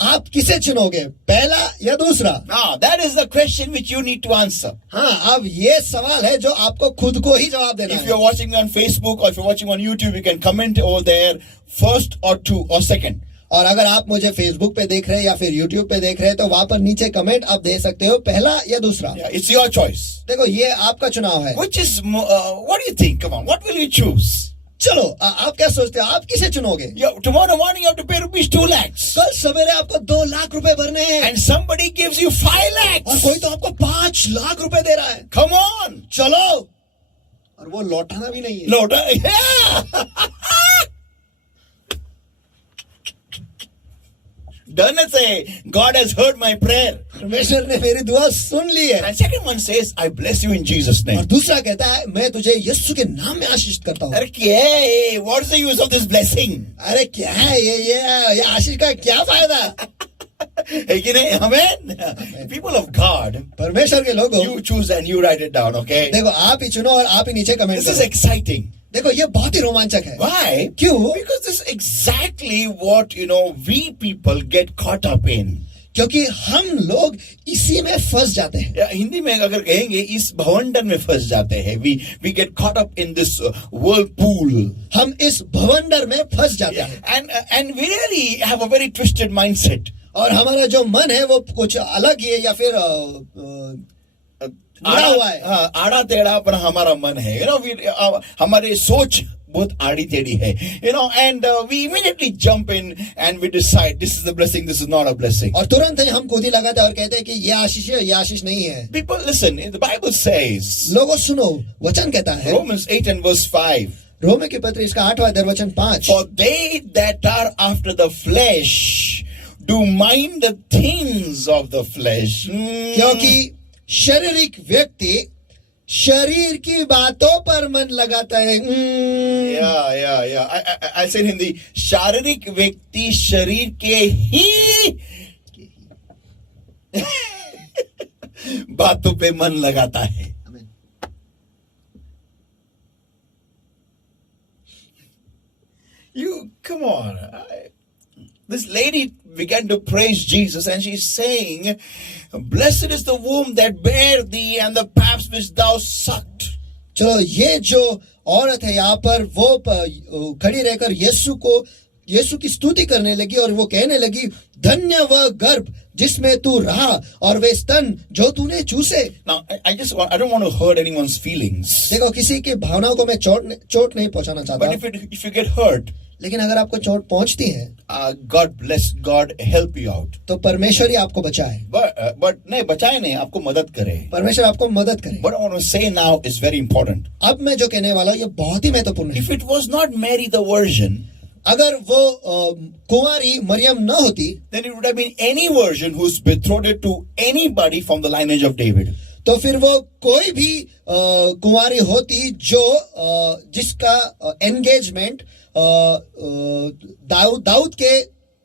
आप किसे चुनोगे, पहला या दूसरा? Now, that is the question which you need to answer. हाँ, अब ये सवाल है जो आपको खुद को ही जवाब देना If है. you're watching me on Facebook or if you're watching on YouTube, you can comment over there, first or two or second. और अगर आप मुझे फेसबुक पे देख रहे हैं या फिर यूट्यूब पे देख रहे हैं तो वहां पर नीचे कमेंट आप दे सकते हो, पहला या दूसरा. Yeah, it's your choice. देखो ये आपका चुनाव है. Which is, what do you think? Come on, what will you choose? चलो आप क्या सोचते हो, आप किसे चुनोगे? Tomorrow morning you have to pay rupees 2 lakhs. कल सवेरे आपको 2 लाख रुपए भरने हैं. And somebody gives you 5 lakhs. और कोई तो आपको 5 लाख रुपए दे रहा है. Come on. चलो. और वो लौटाना भी नहीं है. Lord, yeah. Doesn't say, God has heard my prayer. परमेश्वर ने मेरी दुआ सुन ली है. And second one says, I bless you in Jesus' और name. दूसरा कहता है मैं तुझे यीशु के नाम में आशीष करता हूँ. अरे क्या है? What's the use of this blessing? अरे क्या है ये आशीष का क्या फायदा? है कि नहीं? Amen. People of God, परमेश्वर के लोगों, you choose and you write it down, okay? देखो आप ही चुनो और आप ही नीचे कमेंट This is करो. exciting. देखो ये बहुत ही रोमांचक है. Why? क्यों? Because this is exactly what, we people get caught up in. क्योंकि हम लोग इसी में फंस जाते हैं. या हिंदी में अगर कहेंगे इस भवंडर में फंस जाते हैं. We get caught up in this whirlpool. हम इस भवंडर में फंस जाते Yeah. हैं. And we really have a very twisted mindset. और हमारा जो मन है वो कुछ अलग ही है या फिर जुड़ा हुआ है. हाँ, आड़ा टेढ़ा पर हमारा मन है. हमारे सोच बहुत आड़ी टेढ़ी है. And we immediately jump in and we decide this is the blessing, this is not a blessing. और तुरंत ही हम खुद ही लगाते हैं और कहते हैं कि ये आशीष है, ये आशीष नहीं है. People listen, the Bible says, लोगों सुनो, वचन कहता है Romans 8 and verse 5. रोमे के पत्र इसका 8वां अध्याय वचन 5. For they that are after the flesh do mind the things of the flesh. क्योंकि शारीरिक व्यक्ति शरीर की बातों पर मन लगाता है. Yeah. I'll say in Hindi, शारीरिक व्यक्ति शरीर के ही बातों पे मन लगाता है. You come on. This lady began to praise Jesus and she's saying, blessed is the womb that bare thee and the paps which thou sucked. चलो ये जो औरत है यहाँ पर वो खड़ी रहकर यीशु की स्तुति करने लगी और वो कहने लगी, धन्य वह गर्भ जिसमें तू रहा और वे स्तन जो तूने चूसे. Now, I don't want to hurt anyone's feelings. देखो किसी की भावनाओं को मैं चोट नहीं पहुंचाना चाहता. But if you get hurt, लेकिन अगर आपको चोट पहुंचती है God bless, God help you out. तो परमेश्वर ही आपको बचाए, But नहीं बचाए नहीं, आपको मदद करे. परमेश्वर आपको मदद करे. What I want to say now is very important. अब मैं जो कहने वाला हूं ये बहुत ही महत्वपूर्ण है. If it was not Mary the virgin, अगर वो कुंवारी मरियम न होती, then it would have been any virgin who's betrothed to anybody from the lineage of David. तो फिर वो कोई भी कुंवारी होती जो जिसका एंगेजमेंट दाऊद के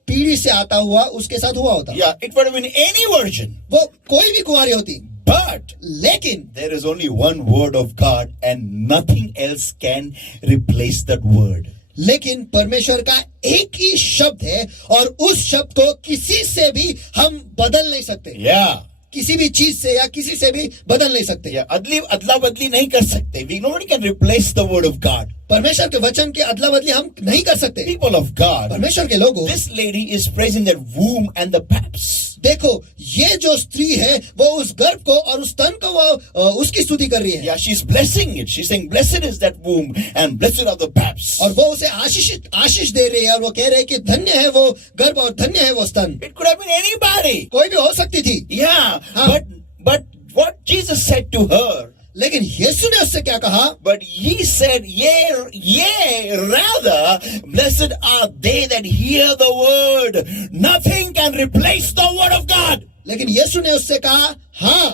पीढ़ी से आता हुआ उसके साथ हुआ होता. Yeah, it would have been any virgin. वो कोई भी कुंवारी होती. But लेकिन there is only one word of God and nothing else can replace that word. लेकिन परमेश्वर का एक ही शब्द है और उस शब्द को किसी से भी हम बदल नहीं सकते. Yeah. किसी भी चीज से या किसी से भी बदल नहीं सकते. Yeah, अदला बदली नहीं कर सकते. Nobody can replace the word of God. परमेश्वर के वचन की अदला बदली हम नहीं कर सकते. People of God, परमेश्वर के लोगों, this lady is praising that womb and the paps. देखो ये जो स्त्री है वो उस गर्भ को और उस स्तन को वो उसकी स्तुति कर रही है. Yeah, she's blessing it. She's saying, "Blessed is that womb and blessed are the paps." और वो उसे आशीष दे रही है और वो कह रहे हैं कि धन्य है वो गर्भ और धन्य है वो स्तन. It could have been anybody. कोई भी हो सकती थी. Yeah, हाँ. but what Jesus said to her. लेकिन यीशु ने उससे क्या कहा? But he said, yea, rather, blessed are they that hear the word. Nothing can replace the word of God. लेकिन यीशु ने उससे कहा, हाँ,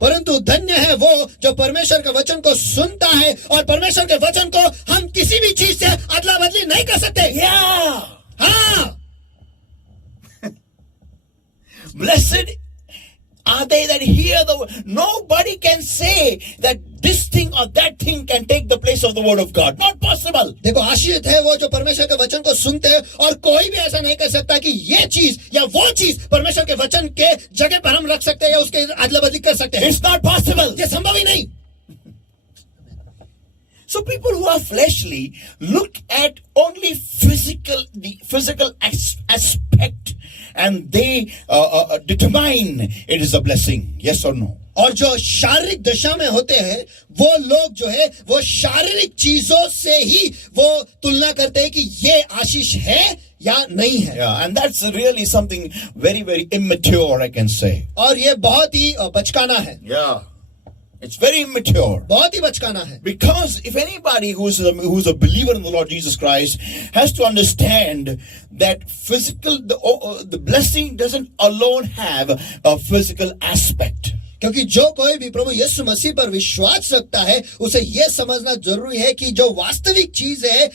परंतु धन्य है वो जो परमेश्वर के वचन को सुनता है और परमेश्वर के वचन को हम किसी भी चीज से अदला बदली नहीं कर सकते. Yeah. हाँ. Blessed are they that hear the word. Nobody can say that this thing or that thing can take the place of the word of God. Not possible. देखो आशीषित है वो जो परमेश्वर के वचन को सुनते हैं और कोई भी ऐसा नहीं कर सकता कि ये चीज या वो चीज परमेश्वर के वचन के जगह पर हम रख सकते हैं या उसके अदला बदली कर सकते हैं. It's not possible. ये संभव ही नहीं. So people who are fleshly look at only the physical aspect and they determine it is a blessing. Yes or no? और जो शारीरिक दशा में होते हैं वो लोग जो है वो शारीरिक चीजों से ही वो तुलना करते हैं कि ये आशीष है या नहीं है. Yeah, and that's really something very, very immature, I can say. और ये बहुत ही बचकाना है. Yeah. It's very immature. बहुत ही बचकाना है. Because if anybody who's a believer in the Lord Jesus Christ has to understand that the blessing doesn't alone have a physical aspect. क्योंकि जो कोई भी प्रभु यीशु मसीह पर विश्वास रखता है उसे यह समझना जरूरी है कि जो वास्तविक चीज है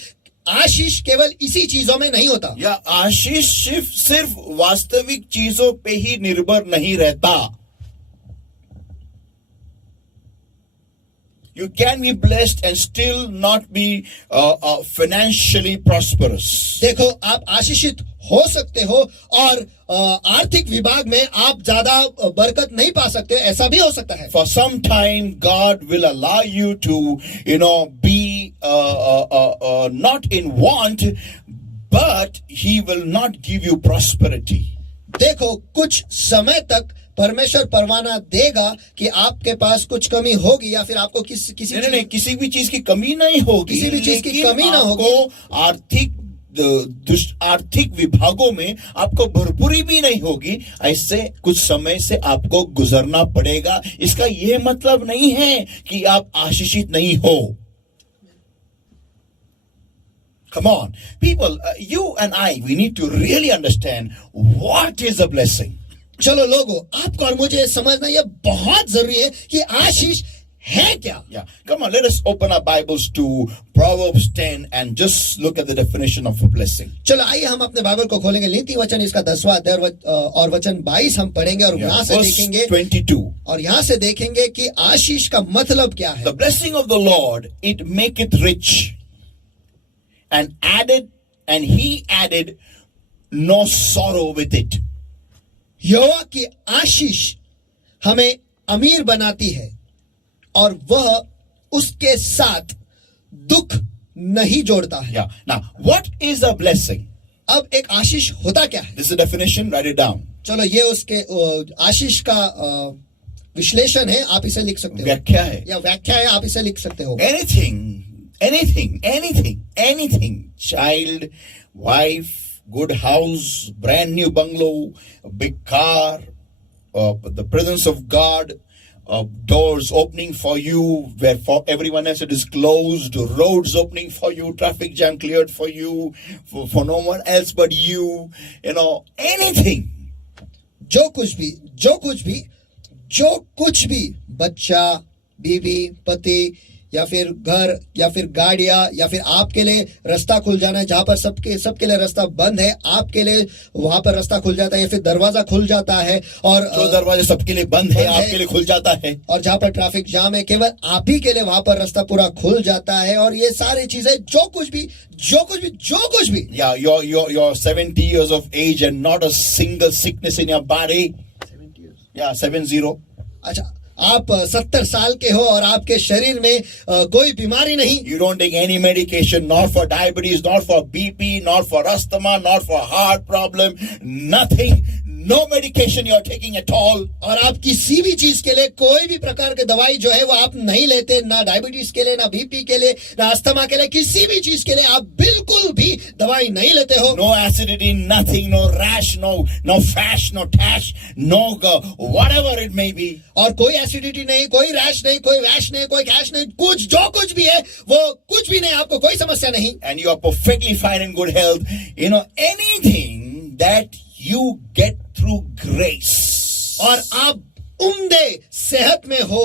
आशीष केवल इसी चीजों में नहीं होता. या आशीष सिर्फ वास्तविक चीजों पे ही निर्भर नहीं रहता. You can be blessed and still not be financially prosperous. देखो आप आशीषित हो सकते हो और आर्थिक विभाग में आप ज्यादा बरकत नहीं पा सकते. ऐसा भी हो सकता है. For some time, God will allow you to, be not in want, but He will not give you prosperity. देखो कुछ समय तक परमेश्वर परवाना देगा कि आपके पास कुछ कमी होगी या फिर आपको किसी किसी भी चीज की कमी नहीं होगी. किसी भी चीज की कमी ना होगी. आर्थिक विभागों में आपको भरपूरी भी नहीं होगी. ऐसे कुछ समय से आपको गुजरना पड़ेगा. इसका यह मतलब नहीं है कि आप आशीषित नहीं हो. Come on, people, you and I, we need to really understand what is a blessing. चलो लोगों, आपको और मुझे समझना यह बहुत जरूरी है कि आशीष है क्या. Yeah, come on, let us open our Bibles to Proverbs 10 and just look at the definition of a blessing. चलो आइए हम अपने बाइबल को खोलेंगे. नीति वचन इसका 10वां अध्याय और वचन 22 हम पढ़ेंगे और यहाँ से देखेंगे 22 और यहाँ से देखेंगे कि आशीष का मतलब क्या है. The blessing of the Lord, it maketh rich and he added no sorrow with it. यहोवा की आशीष हमें अमीर बनाती है और वह उसके साथ दुख नहीं जोड़ता है. Yeah. Now, what is a blessing? अब एक आशीष होता क्या है? This is a definition. Write it down. चलो ये उसके आशीष का विश्लेषण है. आप इसे लिख सकते हो. व्याख्या है या व्याख्या है. आप इसे लिख सकते हो. Anything child, wife, good house, brand new bungalow, a big car, the presence of God, doors opening for you where for everyone else it is closed, roads opening for you, traffic jam cleared for you, for no one else but you, anything. जो कुछ भी बच्चा, बीवी, पति या फिर घर या फिर गाड़ियां या फिर आपके लिए रास्ता खुल जाना है जहां पर सबके लिए रास्ता बंद है, आपके लिए वहां पर रास्ता खुल जाता है या फिर दरवाजा खुल जाता है, और जो दरवाजा सबके लिए बंद है आपके लिए खुल जाता है, और जहां पर ट्रैफिक जाम है केवल आप ही के लिए वहां पर रास्ता पूरा खुल जाता है। और ये सारी चीजें जो कुछ भी yeah, you're 70 years of age and not a single sickness in your body. 70 years. Yeah, 70. अच्छा, आप 70 साल के हो और आपके शरीर में कोई बीमारी नहीं। You don't take any medication, not for diabetes, not for BP, not for asthma, not for heart problem, nothing. No medication you are taking at all. और आप किसी भी चीज के लिए कोई भी प्रकार की दवाई जो है वो आप नहीं लेते, ना डायबिटीज के लिए, ना बीपी के लिए, ना अस्थमा के लिए, किसी भी चीज के लिए आप बिल्कुल भी दवाई नहीं लेते हो। No acidity, nothing, no rash, no fash, no tash, no whatever it may be. और कोई एसिडिटी नहीं, कोई रैश नहीं, कोई वैश नहीं, कोई कैश नहीं, कुछ जो कुछ भी है वो कुछ भी नहीं, आपको कोई समस्या नहीं। And you are perfectly fine in good health. Anything that you get through grace. और आप उम्दे सेहत में हो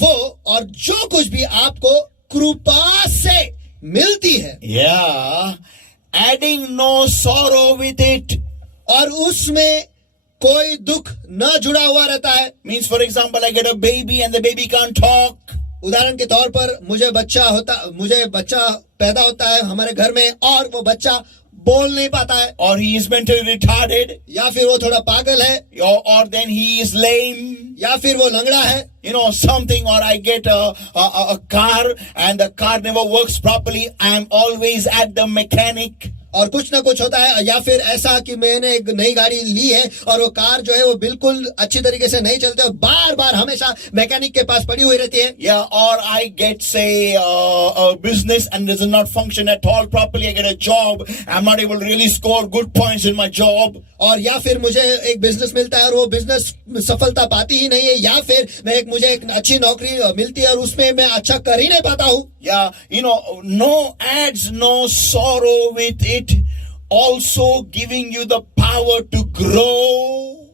वो, और जो कुछ भी आपको कृपा से मिलती है, Yeah, adding no sorrow with it. और उसमें कोई दुख न जुड़ा हुआ रहता है। Means, for example, I get a baby and the baby can't talk. उदाहरण के तौर पर मुझे बच्चा पैदा होता है हमारे घर में और वो बच्चा बोल नहीं पाता है, Or he is mentally retarded. या फिर वो थोड़ा पागल है, Or then he is lame. या फिर वो लंगड़ा है, Something. Or I get a car and the car never works properly. I am always at the mechanic. और कुछ ना कुछ होता है, या फिर ऐसा कि मैंने एक नई गाड़ी ली है और वो कार जो है वो बिल्कुल अच्छी तरीके से नहीं चलती, और बार बार हमेशा मैकेनिक के पास पड़ी हुई रहती है। Yeah, or I get, say, a business and does not function at all properly. I get a job. I'm not able to really score good points in my job. और या फिर मुझे एक बिजनेस मिलता है और वो बिजनेस सफलता पाती ही नहीं है, या फिर मुझे एक अच्छी नौकरी मिलती है और उसमें मैं अच्छा कर ही नहीं पाता हूँ। Yeah, no adds no sorrow with it, also giving you the power to grow.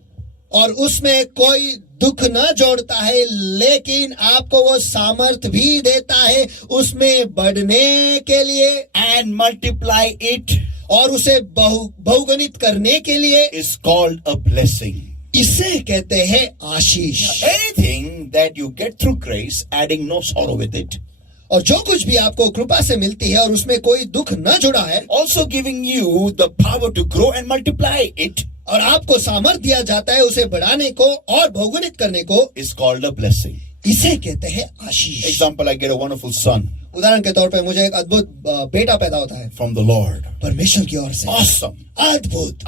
और उसमें कोई दुख न जोड़ता है, लेकिन आपको वो सामर्थ भी देता है उसमें बढ़ने के लिए, And multiply it. और उसे बहुगुणित करने के लिए। Is called a blessing. इसे कहते हैं आशीष। Anything that you get through grace, adding no sorrow with it, और जो कुछ भी आपको कृपा से मिलती है और उसमें कोई दुख न जुड़ा है, also giving you the power to grow and multiply it, और आपको सामर्थ दिया जाता है उसे बढ़ाने को और बहुगुणित करने को, is called a blessing. इसे कहते हैं आशीष। Example, I get a wonderful son उदाहरण के तौर पे मुझे एक अद्भुत बेटा पैदा होता है from the Lord. परमेश्वर की ओर से। Awesome. अद्भुत,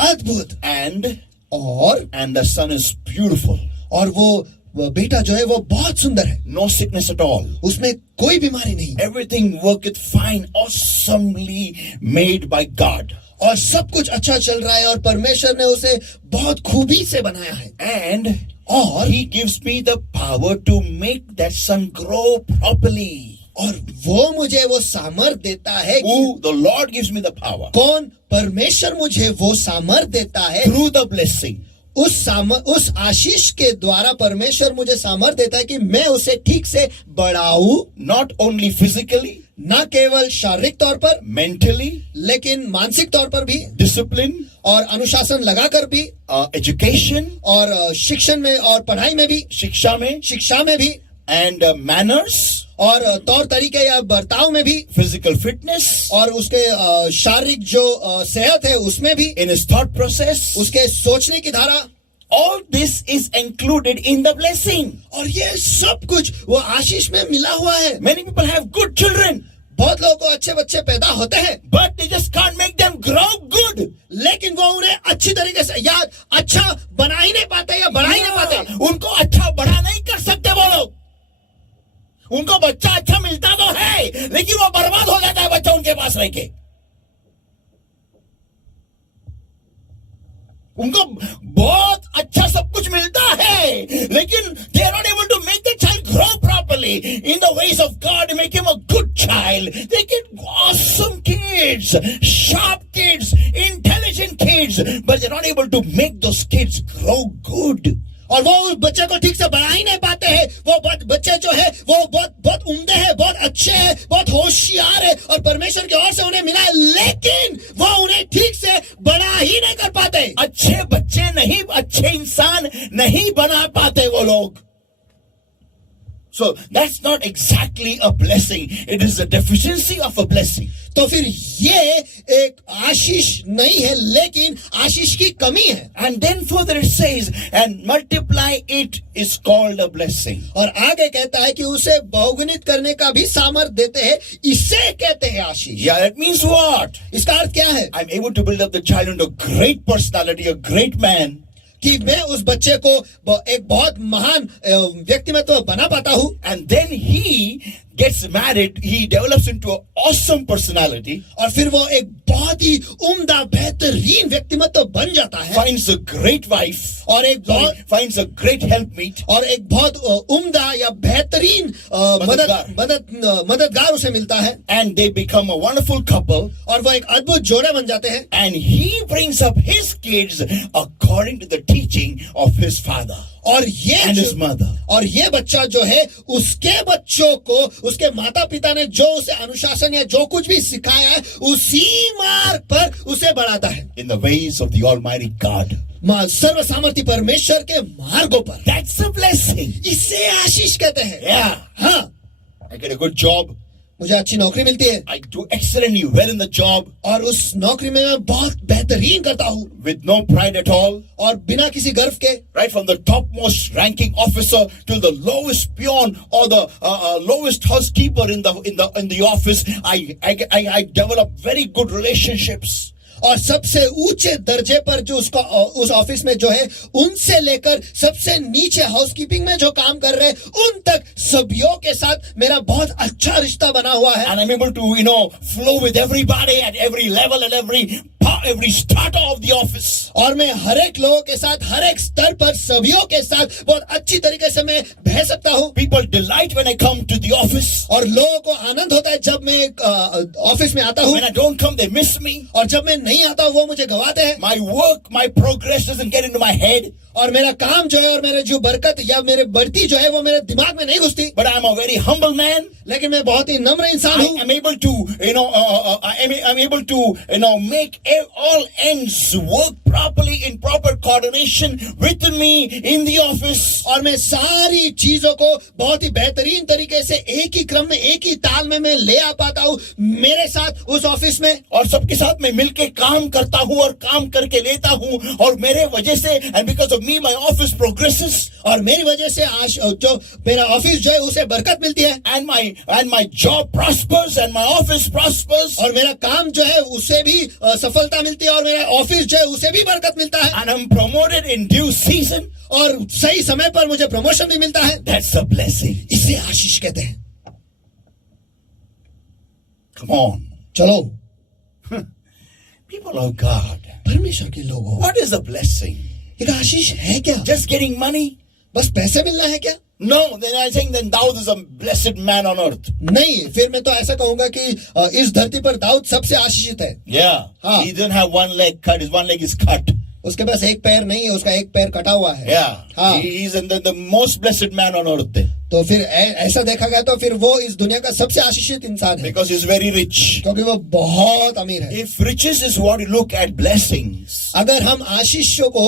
अद्भुत। And the son is beautiful. और वो बेटा जो है वो बहुत सुंदर है, No sickness at all. उसमें कोई बीमारी नहीं, Everything worketh fine, awesomely made by God. और सब कुछ अच्छा चल रहा है और परमेश्वर ने उसे बहुत खूबी से बनाया है। And he gives me the power to make that son grow properly. और वो मुझे वो सामर्थ देता है। Who? The Lord gives me the power. कौन? परमेश्वर मुझे वो सामर्थ देता है। Through the blessing. उस आशीष के द्वारा परमेश्वर मुझे सामर्थ देता है कि मैं उसे ठीक से बढ़ाऊं, Not only physically, न केवल शारीरिक तौर पर, mentally, लेकिन मानसिक तौर पर भी, discipline, और अनुशासन लगाकर भी, education, और शिक्षण में और पढ़ाई में भी, शिक्षा में भी, and manners, और तौर तरीके या बर्ताव में भी, physical fitness, और उसके शारीरिक जो सेहत है उसमें भी, in his thought process, उसके सोचने की धारा। all this is included in the blessing. और ये सब कुछ वो आशीष में मिला हुआ है। Many people have good children, बहुत लोगों को अच्छे बच्चे पैदा होते हैं, but they just can't make them grow good. लेकिन वो उन्हें अच्छी तरीके से या अच्छा बना ही नहीं पाते या बढ़ा ही नहीं पाते। उनको अच्छा बड़ा नहीं कर सकते वो लोग। उनको बच्चा अच्छा मिलता तो है, लेकिन वो बर्बाद हो जाता है बच्चा उनके पास तरह के, उनको बहुत अच्छा सब कुछ मिलता है, लेकिन they are not able to make the child grow properly in the ways of God, make him a good child. They get awesome kids, sharp kids, intelligent kids, but they're not able to make those kids grow good. और वो उस बच्चे को ठीक से बढ़ा ही नहीं पाते हैं। वो बच्चे जो है वो बहुत उम्दे हैं, बहुत अच्छे हैं, बहुत होशियार है और परमेश्वर की ओर से उन्हें मिला है, लेकिन वो उन्हें ठीक से बड़ा ही नहीं कर पाते। अच्छे बच्चे नहीं, अच्छे इंसान नहीं बना पाते वो लोग। So that's not exactly a blessing. It is a deficiency of a blessing. तो फिर ये एक आशीष नहीं है, लेकिन आशीष की कमी है। And then further it says, and multiply it is called a blessing. और आगे कहता है कि उसे बहुगुणित करने का भी सामर्थ देते हैं, इसे कहते हैं आशीष। Yeah, that means what? इसका अर्थ क्या है? I'm able to build up the child into a great personality, a great man. कि मैं उस बच्चे को एक बहुत महान व्यक्तित्व बना पाता हूं। And then he gets married, he develops into an awesome personality. और फिर वो एक बहुत ही उम्दा बेहतरीन व्यक्तित्व बन जाता है। Finds a great wife. और एक बहुत finds a great helpmeet. और एक बहुत उम्दा या बेहतरीन मददगार उसे मिलता है। And they become a wonderful couple. और वो एक अद्भुत जोड़े बन जाते हैं। And he brings up his kids according to the teaching of his father. और ये and his mother. और ये बच्चा जो है उसके बच्चों को उसके माता पिता ने जो उसे अनुशासन या जो कुछ भी सिखाया है उसी मार्ग पर उसे बढ़ाता है। In the ways of the Almighty God. सर्व सामर्थी परमेश्वर के मार्गों पर। That's a blessing. इसे आशीष कहते हैं। Yeah. हाँ, I get a good job. मुझे अच्छी नौकरी मिलती है। I do excellently well in the job. और उस नौकरी में मैं बहुत बेहतरीन करता हूँ। With no pride at all. और बिना किसी गर्व के। Right from the topmost ranking officer to the lowest peon or the lowest housekeeper in the office, I develop very good relationships. और सबसे ऊंचे दर्जे पर जो उसका उस ऑफिस में जो है उनसे लेकर सबसे नीचे हाउसकीपिंग में जो काम कर रहे हैं उन तक सभियों के साथ मेरा बहुत अच्छा रिश्ता बना हुआ है। And I'm able to flow with everybody at every level and every strata of the office. और मैं हर एक लोगों के साथ हर एक स्तर पर सभियों के साथ बहुत अच्छी तरीके से मैं बह सकता हूँ। People delight when I come to the office. और लोगों को आनंद होता है जब मैं ऑफिस में आता हूँ। When I don't come, they miss me. और जब मैं नहीं आता हूँ वो मुझे गवाते हैं। My work, my progress doesn't get into my head. और मेरा काम जो है और मेरे जो बरकत या मेरे बढ़ती जो है वो मेरे दिमाग में नहीं घुसती। But I'm a very humble man. लेकिन मैं बहुत ही नम्र इंसान हूँ। I'm able to, I'm able to, make all ends work properly in proper coordination with me in the office. और मैं सारी चीजों को बहुत ही बेहतरीन तरीके से एक ही क्रम में एक ही ताल में मैं ले आ पाता हूँ मेरे साथ उस ऑफिस में। और सबके साथ मैं मिलके काम करता हूँ और काम करके लेता हूँ और मेरे वजह से and because of me my office progresses. और मेरी वजह से आज जो मेरा ऑफिस जो है उसे बरकत मिलती है। And my job prospers and my office prospers. और मेरा काम जो है उसे भी सफलता मिलती है और मेरा ऑफिस जो है उसे भी बरकत मिलता है। And I'm promoted in due season. और सही समय पर मुझे प्रमोशन भी मिलता है। That's a blessing. इसे आशीष कहते हैं। Come on. चलो। People of God. परमेश्वर के लोगों। What is a blessing? एक आशीष है क्या? Just getting money? बस पैसे मिलना है क्या? No, then I think then Daud is a blessed man on earth. नहीं, फिर मैं तो ऐसा कहूंगा कि इस धरती पर दाऊद सबसे आशीषित है। Yeah. हाँ. He didn't have one leg cut. His one leg is cut. उसके पास एक पैर नहीं है, उसका एक पैर कटा हुआ है। Yeah. हाँ. He is the most blessed man on earth. तो फिर ऐसा देखा गया तो फिर वो इस दुनिया का सबसे आशीषित इंसान है। Because he's very rich. क्योंकि वो बहुत अमीर है। If riches is what you look at blessings, अगर हम आशीषों को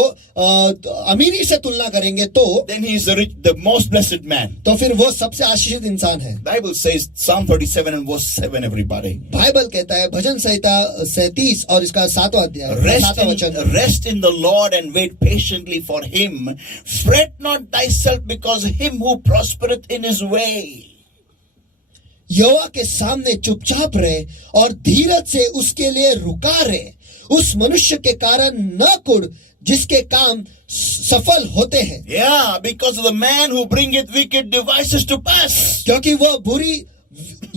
अमीरी से तुलना करेंगे तो then he is the most blessed man. तो फिर वो सबसे आशीषित इंसान है। Bible says Psalm 37 and verse 7 everybody. Bible कहता है भजन संहिता 37 और इसका 7वां अध्याय 7वां वचन। Rest in the Lord and wait patiently for him. Fret not thyself because him who prospereth in his way. यहोवा के सामने चुपचाप रहे और धीरज से उसके लिए रुका रहे। उस मनुष्य के कारण न कुड़ जिसके काम सफल होते हैं। Yeah, because of the man who bringeth wicked devices to pass. क्योंकि वह बुरी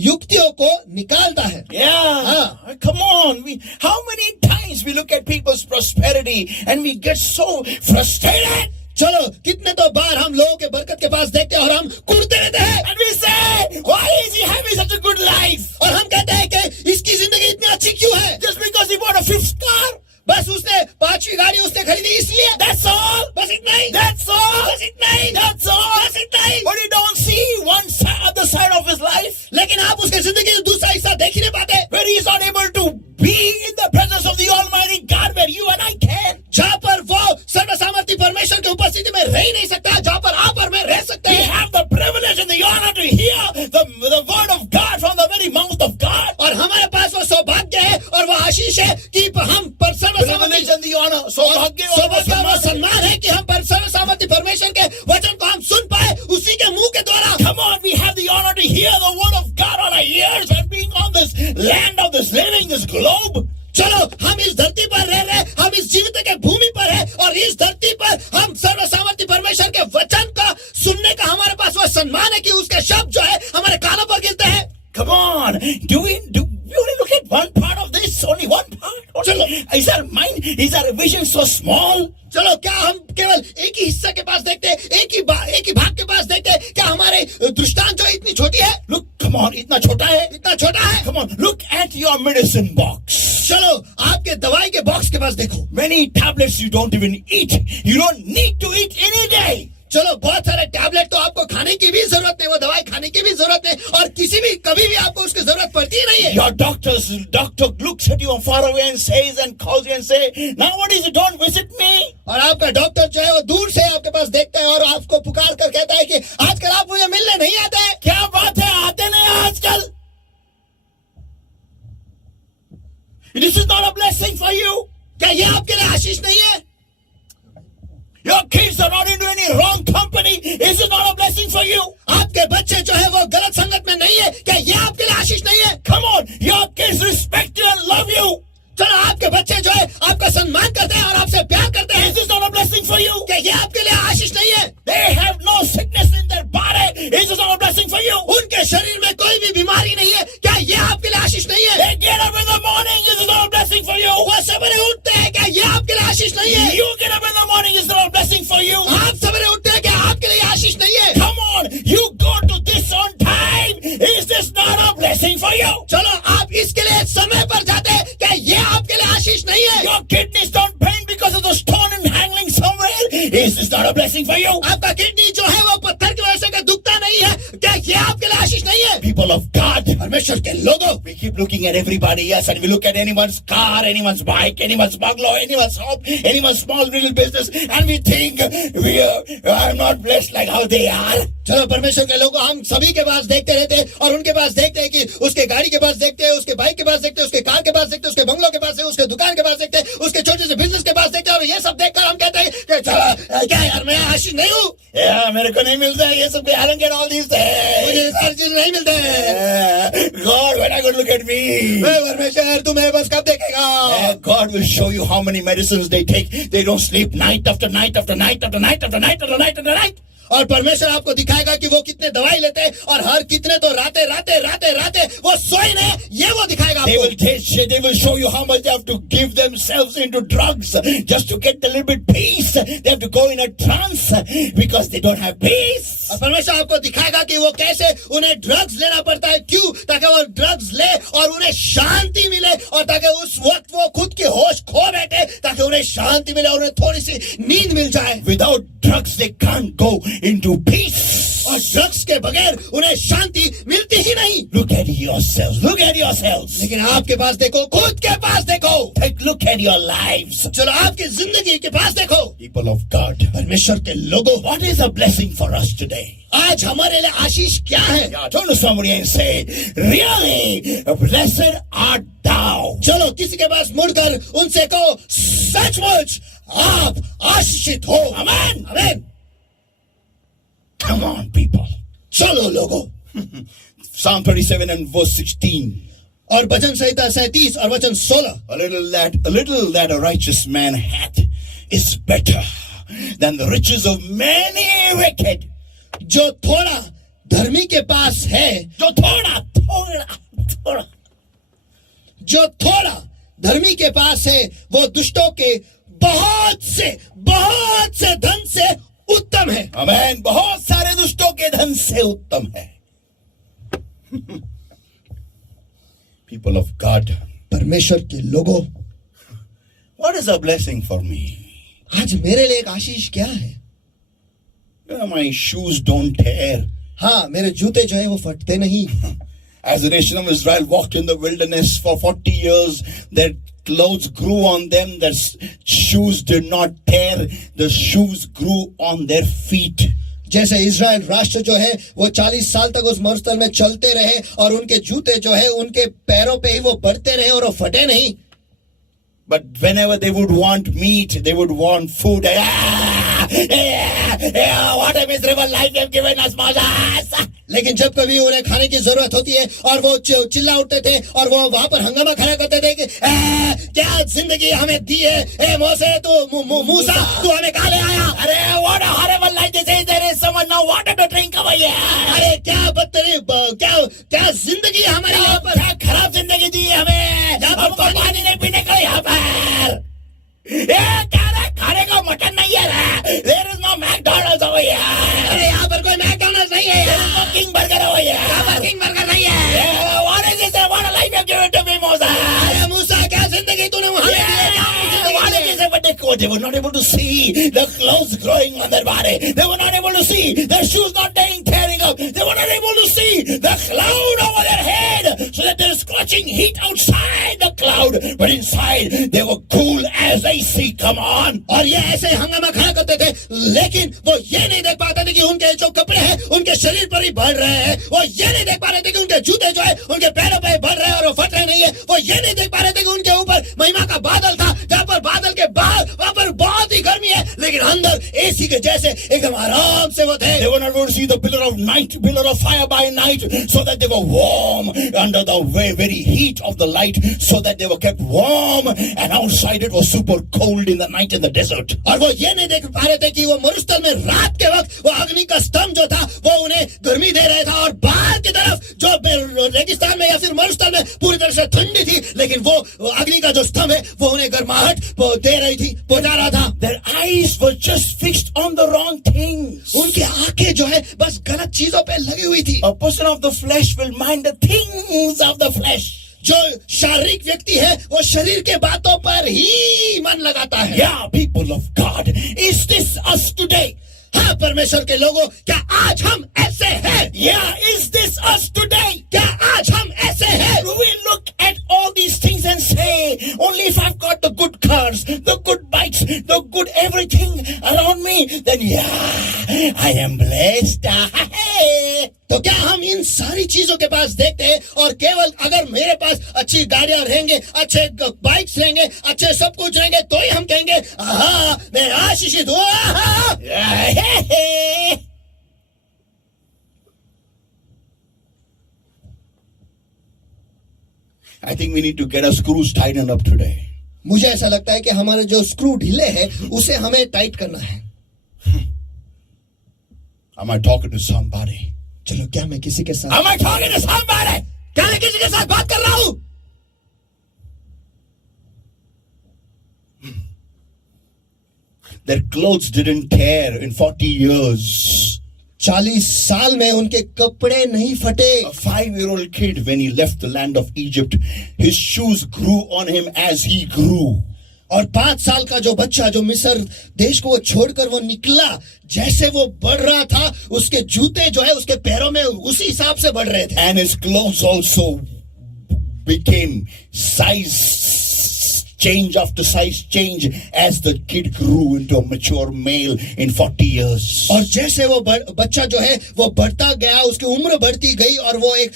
युक्तियों को निकालता है. Yeah. Come on. How many times we look at people's prosperity and we get so frustrated? चलो कितने तो बार हम लोगों के बरकत के पास देखते हैं और हम कूदते रहते हैं. And we say, why is he having such a good life? और हम कहते हैं कि इसकी जिंदगी इतनी अच्छी क्यों है? Just because he bought a fifth car? बस उसने 5वीं गाड़ी उसने खरीदी इसलिए. That's all. बस इतना ही. That's all. बस इतना ही. That's all. बस इतना ही. But you don't see one side, other side of his life, लेकिन आप उसके जिंदगी का दूसरा हिस्सा देख ही नहीं पाते. where he is not able to be in the presence of the Almighty God, where you and I can. जहाँ पर वो सर्वसामर्थी परमेश्वर की उपस्थिति में रह ही नहीं सकता, जहाँ पर आप और मैं रह सकते We हैं. have the privilege and the honor to hear the word of God from the very mouth of God. और हमारे पास वो सौभाग्य है और वो आशीष है कि हम पर सर्वसामर्थी Privilege and the honor. सौभाग्य और और सम्मान है कि हम पर सर्वसामर्थी परमेश्वर के वचन को हम सुन पाए उसी के मुंह के द्वारा. Come on, we have the honor to hear the word of God on our ears and being on this land of this living, this globe. चलो हम इस धरती पर रह रहे, हम इस जीवित के भूमि पर है और इस धरती पर हम सर्वसामर्थी परमेश्वर के वचन का सुनने का हमारे पास वह सम्मान है कि उसके शब्द जो है हमारे कानों पर गिरते हैं. Come on, do we only look at one part of this? Only one part? चलो. Is our mind, is our vision so small? चलो क्या हम केवल एक ही हिस्से के पास देखते हैं, एक ही भाग के पास देखते हैं? क्या हमारे दृष्टांत जो है इतनी छोटी है? Look, come on, इतना छोटा है? इतना छोटा है? Come on, look at your medicine box. चलो आपके दवाई के बॉक्स के पास देखो. Many tablets you don't even eat. You don't need to eat any day. चलो बहुत सारे टैबलेट तो आपको खाने की भी जरूरत नहीं, वो दवाई खाने की भी जरूरत नहीं और कभी भी आपको उसकी जरूरत पड़ती ही नहीं है. Your doctor looks at you far away and says and calls you and say, now what is it? Don't visit me. और आपका डॉक्टर जो है वो दूर से आपके पास देखता है और आपको पुकार कर कहता है कि आजकल आप मुझे मिलने नहीं आते. क्या बात है, आते नहीं आजकल? This is not a blessing for you. क्या ये आपके लिए आशीष नहीं है? Your kids are not into any wrong company. Is it not a blessing for you? आपके बच्चे जो है वो गलत संगत में नहीं है, क्या ये आपके लिए आशीष नहीं है? Come on, your kids respect you and love you. चलो आपके बच्चे जो है आपका सम्मान करते हैं और आपसे प्यार करते हैं. Is this not a blessing for you? क्या ये आपके लिए आशीष नहीं है? They have no sickness in their body. Is this not a blessing for you? उनके शरीर में कोई भी बीमारी नहीं है, क्या ये आपके लिए आशीष नहीं है? They get up in the morning. Is this not a blessing for you? वो सवेरे उठते हैं, क्या ये आपके लिए आशीष नहीं है? You get up in the morning. Is this not a blessing for you? आप सवेरे उठते हैं, क्या आपके लिए आशीष नहीं है? Come on, you go to this on time. Is this not a blessing for you? चलो आप इसके लिए समय पर जाते हैं, क्या ये आपके लिए आशीष नहीं है? Your kidneys don't pain because of the stone and hanging somewhere. Is this not a blessing for you? आपका किडनी जो है वो पत्थर की वजह से क्या दुखता नहीं है, क्या ये आपके लिए आशीष नहीं है? People of God, परमेश्वर के लोगों, we keep looking at everybody, yes, and we look at anyone's car, anyone's bike, anyone's bungalow, anyone's home, anyone's small little business, and we think I'm not blessed like how they are. चलो परमेश्वर के लोगों, हम सभी के पास देखते रहते हैं और उनके पास देखते हैं कि उसके गाड़ी के पास देखते हैं, उसके बाइक के पास देखते हैं, उसके कार के पास देखते हैं, उसके बंगलों के पास है, उसके दुकान के पास देखते हैं, उसके छोटे से बिजनेस के पास देखते हैं और ये सब देखकर हम कहते हैं कि चलो क्या यार मैं आशीष नहीं हूँ, मेरे को नहीं मिलता है ये सब. I don't get all these things. मुझे सारी चीज नहीं मिलते हैं. God, when are you going to look at me? परमेश्वर तू मेरे पास कब देखेगा? God will show you how many medicines they take. They don't sleep night after night after night after night after night after night after night. और परमेश्वर आपको दिखाएगा कि वो कितने दवाई लेते हैं और हर कितने तो राते वो सोए नहीं, ये वो दिखाएगा आपको. They will show you how much they have to give themselves into drugs just to get a little bit peace. They have to go in a trance because they don't have peace. और परमेश्वर आपको दिखाएगा कि वो कैसे उन्हें drugs लेना पड़ता है, क्यों? ताकि वो ड्रग्स ले और उन्हें शांति मिले और ताकि उस वक्त वो खुद की होश खो बैठे, ताकि उन्हें शांति मिले और उन्हें थोड़ी सी नींद मिल जाए. Without drugs they can't go into peace. और ड्रग्स के बगैर उन्हें शांति मिलती ही नहीं. Look at yourselves. Look at yourselves. लेकिन आपके पास देखो, खुद के पास देखो. Take look at your lives. चलो आपकी जिंदगी के पास देखो. People of God, परमेश्वर के लोगों, what is a blessing for us today? आज हमारे लिए आशीष क्या है? Yeah, turn to somebody and say, really, blessed art thou. चलो किसी के पास मुड़कर उनसे कहो, सचमुच आप आशीषित हो. Amen. आमीन. Come on, people. चलो लोगों. Psalm 37 and verse 16. और भजन संहिता 37 और वचन 16. A little that a righteous man hath is better than the riches of many wicked. जो थोड़ा धर्मी के पास है, जो थोड़ा थोड़ा जो थोड़ा धर्मी के पास है वो दुष्टों के बहुत से धन से उत्तम है। आमेन। बहुत सारे दुष्टों के धन से उत्तम है। People of God, परमेश्वर के लोगों, what is a blessing for me? आज मेरे लिए एक आशीष क्या है? My shoes don't tear. हाँ, मेरे जूते जो है वो फटते नहीं। As the nation of Israel walked in the wilderness for 40 years, their clothes grew on them, their shoes did not tear, the shoes grew on their feet. जैसे Israel राष्ट्र जो है वो 40 साल तक उस मरुस्थल में चलते रहे और उनके जूते जो है उनके पैरों पे ही वो बढ़ते रहे और वो फटे नहीं। But whenever they would want meat, they would want food. What a miserable life they've given us, Moses. लेकिन जब कभी उन्हें खाने की जरूरत होती है और वो चिल्ला उठते थे और वो वहां पर हंगामा खड़ा करते थे कि क्या जिंदगी हमें दी है, ए मोसे तू मूसा तू हमें कहाँ ले आया? अरे what a horrible life this is. There is someone now water to drink over here. अरे क्या बदतरीन क्या जिंदगी हमारी यहाँ पर, क्या खराब जिंदगी दी है हमें, हमको पानी नहीं पीने का यहाँ पर। क्या रे, खाने का मटन नहीं है। There is no McDonald's over here. अरे यहाँ पर कोई मैकडॉनल्ड्स नहीं है, There is no King Burger over here. यहाँ पर किंग बर्गर नहीं है। What is this? What a life you have given to me, Moses. अरे मूसा क्या जिंदगी तूने हमें दी है? What is this? But they were not able to see the clothes growing on their body. They were not able to see their shoes not tearing up. They were not able to see the cloud over their head, so that there is scorching heat outside the cloud, but inside they were cool as AC. Come on. और ये ऐसे हंगामा खड़ा करते थे, लेकिन वो ये नहीं देख पाते थे कि उनके जो कपड़े हैं उनके शरीर पर ही बढ़ रहे हैं। वो ये नहीं देख पा रहे थे कि उनके जूते जो है उनके पैरों पर बढ़ रहे हैं और वो फट रहे नहीं है। वो ये नहीं देख पा रहे थे कि उनके ऊपर महिमा का बादल था, जहाँ पर बादल के बाहर वहां पर बहुत ही गर्मी है, लेकिन अंदर एसी के जैसे एकदम आराम से वो थे। They were not able to see the pillar of fire by night, so that they were warm under the very heat of the light, so that they were kept warm, and outside it was super cold in the night in the desert. और वो ये नहीं देख पा रहे थे कि वो मरुस्थल में रात के वक्त वो अग्नि का स्तंभ जो था वो उन्हें गर्मी दे रहा था, और बाहर की तरफ जो रेगिस्तान में या फिर मरुस्थल में पूरी तरह से ठंडी थी, लेकिन वो अग्नि का जो स्तंभ है वो उन्हें गर्माहट दे रही थी, पहुंचा रहा था। Their eyes were just fixed on the wrong things. उनकी आंखें जो है बस गलत चीजों पे लगी हुई थी। A person of the flesh will mind the things of the flesh. जो शारीरिक व्यक्ति है वो शरीर के बातों पर ही मन लगाता है। Yeah, people of God, is this us today? हाँ परमेश्वर के लोगों, क्या आज हम ऐसे हैं? Yeah, is this us today? क्या आज हम ऐसे हैं? Do we look at all these things and say, only if I've got the good cars, the good bikes, the good everything around me, then yeah, I am blessed. तो क्या हम इन सारी चीजों के पास देखते हैं और केवल अगर मेरे पास अच्छी गाड़ियां रहेंगे, अच्छे बाइक्स रहेंगे, अच्छे सब कुछ रहेंगे, तो ही हम कहेंगे हाँ मैं आशीषित हूँ। I think we need to get our screws tightened up today. मुझे ऐसा लगता है कि हमारे जो स्क्रू ढीले हैं उसे हमें टाइट करना है। Am I talking to somebody? चलो क्या मैं किसी के साथ Am I talking to somebody? क्या मैं किसी के साथ बात कर रहा हूं? Their clothes didn't tear in 40 years. 40 साल में उनके कपड़े नहीं फटे। A 5-year-old kid, when he left the land of Egypt, his shoes grew on him as he grew. और 5 साल का जो बच्चा जो मिस्र देश को वो छोड़कर वो निकला, जैसे वो बढ़ रहा था उसके जूते जो है उसके पैरों में उसी हिसाब से बढ़ रहे थे। And his clothes also became size change after size change as the kid grew into a mature male in 40 years. और जैसे वो बच्चा जो है वो बढ़ता गया, उसकी उम्र बढ़ती गई और वो एक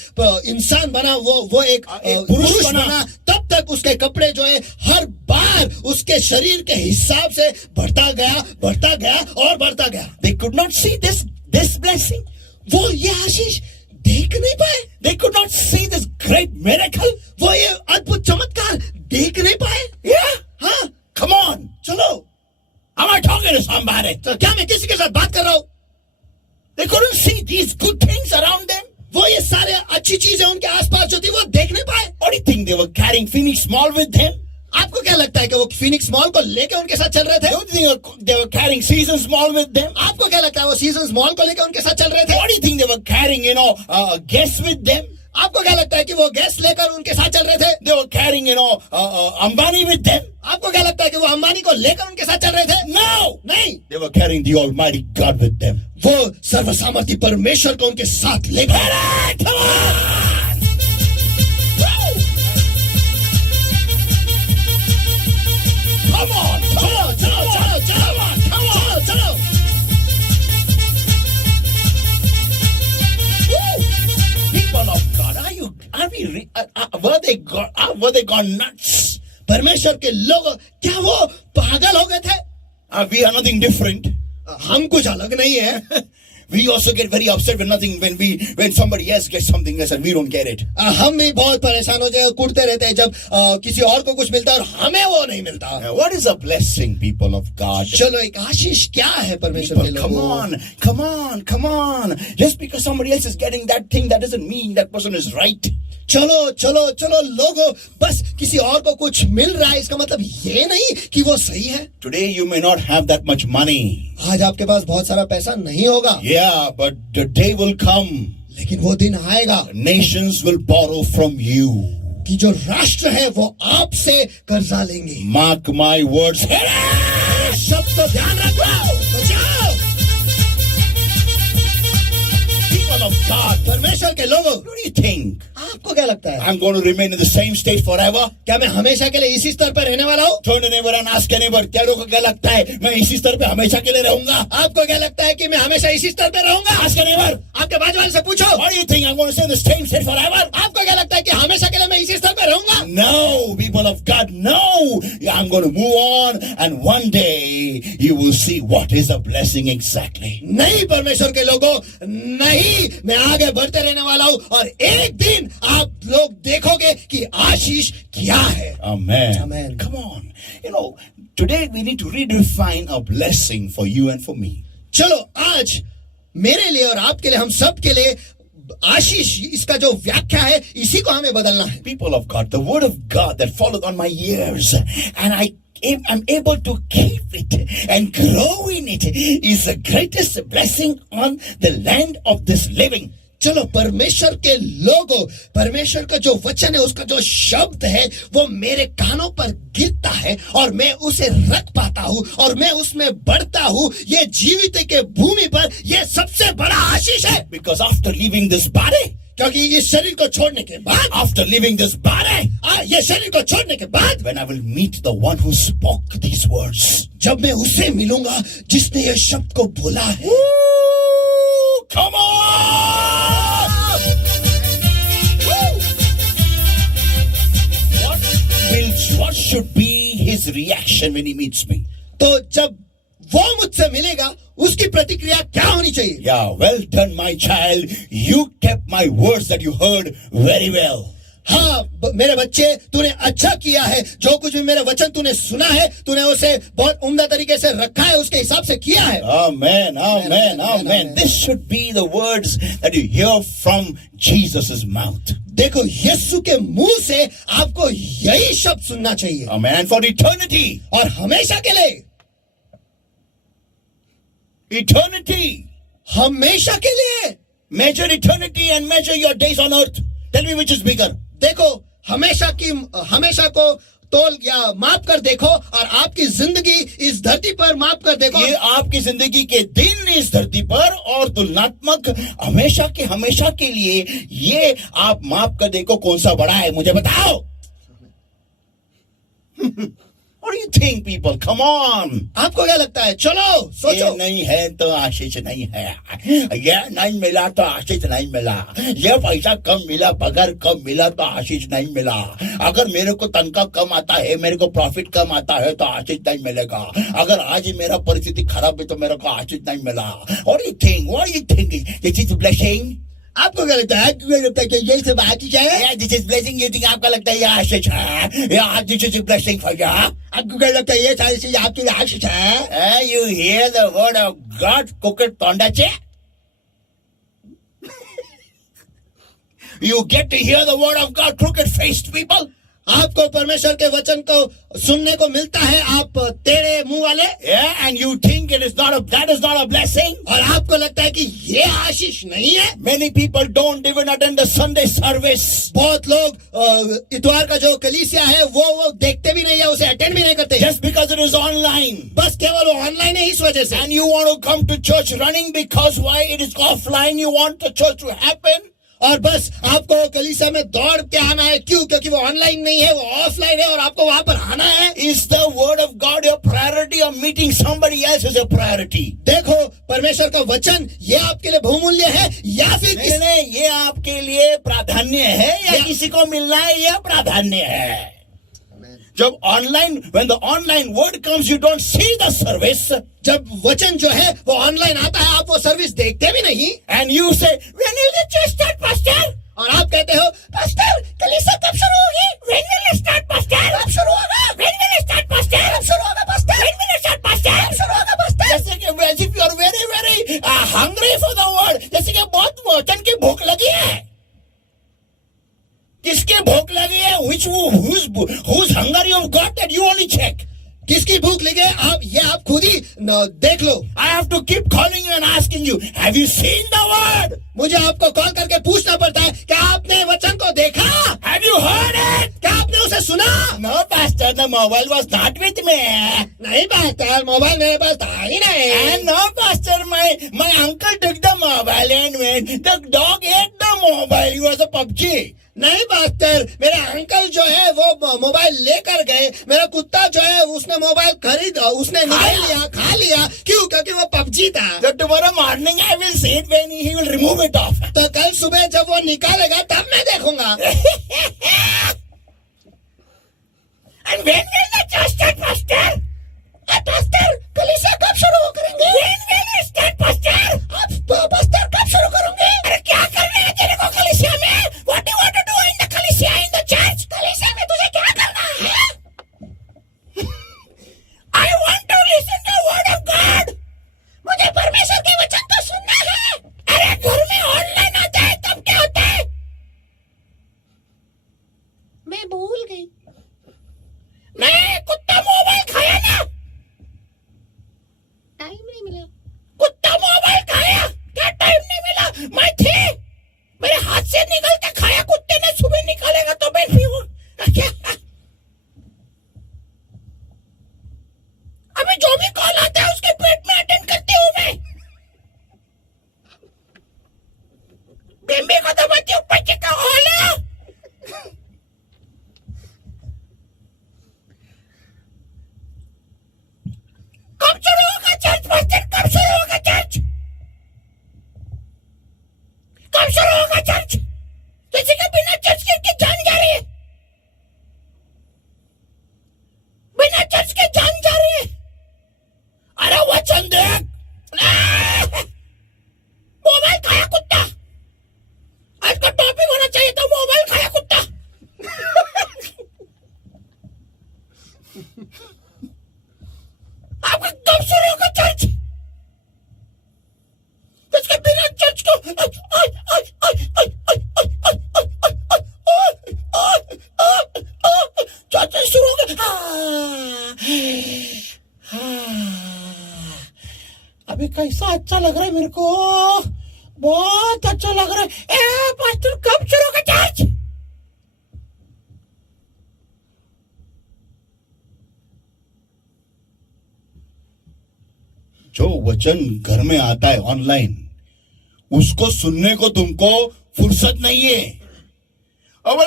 इंसान बना, वो एक पुरुष बना, तब तक उसके कपड़े जो है हर बार उसके शरीर के हिसाब से बढ़ता गया और बढ़ता गया। They could not see this blessing. वो ये आशीष देख नहीं पाए। They could not see this great miracle. वो ये अद्भुत चमत्कार देख नहीं पाए। Yeah, हाँ, come on. चलो। Am I talking to somebody? तो क्या मैं किसी के साथ बात कर रहा हूँ? They couldn't see these good things around them. वो ये सारे अच्छी चीजें उनके आसपास they were carrying Phoenix Mall with them? आपको क्या लगता है कि वो फिनिक्स मॉल को लेके उनके साथ चल रहे थे? Don't you think they were carrying Seasons Mall with them? आपको क्या लगता है वो सीजन्स मॉल को लेके उनके साथ चल रहे थे? What do you think they were carrying, guests with them? आपको क्या लगता है कि वो गैस लेकर उनके साथ चल रहे थे? They were carrying, Ambani with them? आपको क्या लगता है कि वो अंबानी को लेकर उनके साथ चल रहे थे? No! नहीं, They were carrying the Almighty God with them. वो सर्वसामर्थी परमेश्वर को उनके साथ लेकर Correct! Come on! Woo! Come on! चलो चलो चलो चलो चलो चलो People of God, were they gone nuts? परमेश्वर के लोग क्या वो पागल हो गए थे? We are nothing different. हम कुछ अलग नहीं है. We also get very upset when somebody else gets something else and we don't get it. हम भी बहुत परेशान हो जाए, कूदते रहते हैं जब किसी और को कुछ मिलता है और हमें वो नहीं मिलता. What is a blessing, people of God? चलो एक आशीष क्या है परमेश्वर के People, लोगों? come on. Just because somebody else is getting that thing, that doesn't mean that person is right. चलो चलो चलो लोगों, बस किसी और को कुछ मिल रहा है इसका मतलब ये नहीं कि वो सही है. Today you may not have that much money. आज आपके पास बहुत सारा पैसा नहीं होगा, Yeah, but the day will come. लेकिन वो दिन आएगा Nations will borrow from you. कि जो राष्ट्र है वो आपसे कर्जा लेंगे. Mark my words. शब्द को ध्यान रखो, बचाओ. People of God, परमेश्वर के लोगों, what do you think? आपको क्या लगता है? I'm going to remain in the same state forever? क्या मैं हमेशा के लिए इसी स्तर पर रहने वाला हूँ? Turn to neighbor and ask your neighbor, क्या लोगों को क्या लगता है मैं इसी स्तर पे हमेशा के लिए रहूंगा? आपको क्या लगता है कि मैं हमेशा इसी स्तर पर रहूंगा? Ask your neighbor. आपके बाजू वाले से पूछो. What do you think? I'm going to stay in the same state forever? आपको क्या लगता है कि हमेशा के लिए मैं इसी स्तर पर रहूंगा? No, people of God, no. I'm going to move on, and one day you will see what is a blessing exactly. नहीं परमेश्वर के लोगों, नहीं, मैं आगे बढ़ते रहने वाला हूँ और एक दिन आप लोग देखोगे कि आशीष क्या है. Amen. Amen. Come on. Today we need to redefine a blessing for you and for me. चलो आज मेरे लिए और आपके लिए, हम सब के लिए आशीष, इसका जो व्याख्या है इसी को हमें बदलना है. People of God, the word of God that followed on my ears, and I'm able to keep it and grow in it, is the greatest blessing on the land of this living. चलो परमेश्वर के लोगों, परमेश्वर का जो वचन है, उसका जो शब्द है वो मेरे कानों पर गिरता है और मैं उसे रख पाता हूँ और मैं उसमें बढ़ता हूँ. ये जीवित के भूमि पर ये सबसे बड़ा आशीष है. Because after leaving this body, क्योंकि इस शरीर को छोड़ने के बाद, after leaving this body, ये शरीर को छोड़ने के बाद, when I will meet the one who spoke these words, जब मैं उससे मिलूंगा जिसने ये शब्द को बोला है. woo, come on! What should be his reaction when he meets me? तो जब वो मुझसे मिलेगा उसकी प्रतिक्रिया क्या होनी चाहिए? Yeah, well done, my child. You kept my words that you heard very well. हाँ मेरे बच्चे, तूने अच्छा किया है. जो कुछ भी मेरे वचन तूने सुना है, तूने उसे बहुत उम्दा तरीके से रखा है, उसके हिसाब से किया है. Amen, amen, amen. This should be the words that you hear from Jesus' mouth. देखो यीशु के मुंह से आपको यही शब्द सुनना चाहिए. Amen. And for eternity. और हमेशा के लिए. Eternity. हमेशा के लिए. Measure eternity and measure your days on earth. Tell me which is bigger. देखो हमेशा को तोल या माप कर देखो और आपकी जिंदगी इस धरती पर माप कर देखो. ये आपकी जिंदगी के दिन इस धरती पर और तुलनात्मक हमेशा के लिए ये आप माप कर देखो कौन सा बड़ा है. मुझे बताओ. What do you think, people? Come on. आपको क्या लगता है? चलो सोचो. ये नहीं है तो आशीष नहीं है. ये नहीं मिला तो आशीष नहीं मिला. ये पैसा कम मिला, पगार कम मिला तो आशीष नहीं मिला. अगर मेरे को तनख्वाह कम आता है, मेरे को प्रॉफिट कम आता है तो आशीष नहीं मिलेगा. अगर आज ही मेरा परिस्थिति खराब है तो मेरे को आशीष नहीं मिला. What do you think? What do you think? This is blessing. आपको क्या लगता है? आपको लगता है कि यही सब आशीष है? Yeah, this is blessing. You think आपका लगता है ये आशीष है? Yeah, this is blessing for you. आपको क्या लगता है ये सारी चीज आपकी आशीष है? You hear the word of God, cooked tondache. You get to hear the word of God, crooked faced people. आपको परमेश्वर के वचन को सुनने को मिलता है, आप टेढ़े मुंह वाले, Yeah, and you think that is not a blessing. और आपको लगता है कि ये आशीष नहीं है. Many people don't even attend the Sunday service. बहुत लोग इतवार का जो कलीसिया है वो देखते भी नहीं है, उसे अटेंड भी नहीं करते, Just because it is online. बस केवल वो ऑनलाइन है इस वजह से. And you want to come to church running because why? It is offline. You want the church to happen. और बस आपको कलीसिया में दौड़ के आना है, क्यों? क्योंकि वो ऑनलाइन नहीं है, वो ऑफलाइन है, और आपको वहां पर आना है. Is the word of God your priority or meeting somebody else is a priority? देखो, परमेश्वर का वचन ये आपके लिए बहुमूल्य है या फिर नहीं, ये आपके लिए प्राधान्य है या किसी को मिलना है, यह प्राधान्य है. जब online, when the online word comes, you don't see the service. जब वचन जो है वो ऑनलाइन आता है, आप वो सर्विस देखते भी नहीं. And you say, when will the church start, pastor? और आप कहते हो, पास्टर कलीसिया कब शुरू होगी? When will it start, pastor? कब शुरू होगा? When will it start, pastor? कब शुरू होगा pastor? When will it start, pastor? कब शुरू होगा पास्टर? जैसे कि as if you are very very hungry for the word. जैसे कि बहुत वचन की भूख लगी है. किसकी भूख लगी है? Whose hunger you have got that you only check. किसकी भूख लगी है? आप खुद ही देख लो. I have to keep calling you and asking you, have you seen the word? मुझे आपको कॉल करके पूछना पड़ता है, क्या आपने वचन को देखा? Have you heard it? क्या आपने उसे सुना? No, pastor, the mobile was not with me. नहीं पास्टर, मोबाइल मेरे पास था ही नहीं. And no, pastor, my uncle took the mobile and went. The dog ate the mobile. He was a PUBG. नहीं pastor, मेरे अंकल जो है वो mobile लेकर गए, मेरा कुत्ता जो है उसने मोबाइल उसने निकाल लिया, खा लिया. क्यों? क्योंकि वो पबजी था. So tomorrow morning I will see it when he will remove it off. तो कल सुबह जब वो निकालेगा तब मैं देखूंगा. And when will the church start, pastor? Pastor कलीसिया कब शुरू करेंगे? When will it start, pastor? आप पास्टर कब शुरू करोगे? अरे क्या करना है तेरे को कलीसिया में? What do you want to do in the कलीसिया, in the church? कलीसिया में तुझे क्या करना है? I want to listen to the word of God. मुझे परमेश्वर के वचन को सुनना है. अरे घर में ऑनलाइन आता है तब क्या होता है? मैं भूल गई. नहीं, कुत्ता मोबाइल खाया ना. टाइम नहीं मिला. कुत्ता मोबाइल खाया, क्या टाइम नहीं मिला? मैं थी, मेरे हाथ से निकलता खाया कुत्ते ने. सुबह निकालेगा तो मैं पीऊं क्या? अभी जो भी कॉल आता है उसके पेट में अटेंड करती हूँ मैं. बिम्बी को तो बच्चे ऊपर चिका होला. कब शुरू होगा चर्च, पास्टर? कब शुरू होगा चर्च? कब शुरू होगा चर्च? किसी के बिना चर्च के जान जा रही है. बिना चर्च के जान जा रही है. अरे वचन देख. मोबाइल खाया कुत्ता. आज का टॉपिक होना चाहिए था मोबाइल खाया कुत्ता. आपका कब शुरू होगा चर्च? इसके बिना चर्च को चर्च शुरू हो गया. अभी कैसा अच्छा लग रहा है मेरे को, बहुत अच्छा लग रहा है. ए पास्टर कब शुरू होगा चर्च? जो वचन घर में आता है ऑनलाइन, उसको सुनने को तुमको फुर्सत नहीं है. अब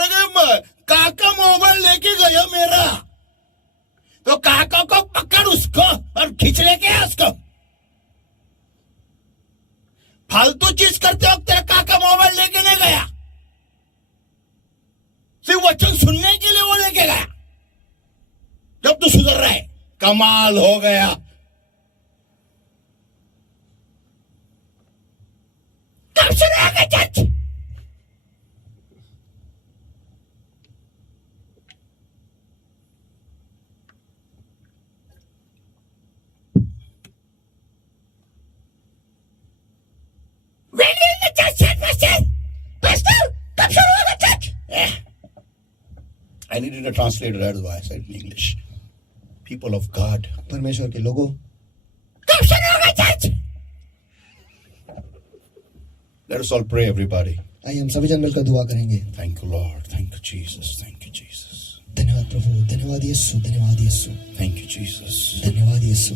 काका मोबाइल लेके गया मेरा, तो काका को पकड़ उसको और खींच लेके आ उसको. फालतू चीज करते वक्त तेरा काका मोबाइल लेके नहीं गया, सिर्फ वचन सुनने के लिए वो लेके गया. जब तू सुधर रहा है, कमाल हो गया. कब शुरू होगा church? When will the church start, pastor? Pastor, कब शुरू होगा church? I needed a translator, that's why I said in English. People of God. परमेश्वर के लोगों, Let us all pray, everybody. आइए हम सभी जन मिलकर दुआ करेंगे. Thank you, Lord. Thank you, Jesus. Thank you, Jesus. धन्यवाद प्रभु, धन्यवाद यीशु, धन्यवाद यीशु, Thank you, Jesus. धन्यवाद यीशु.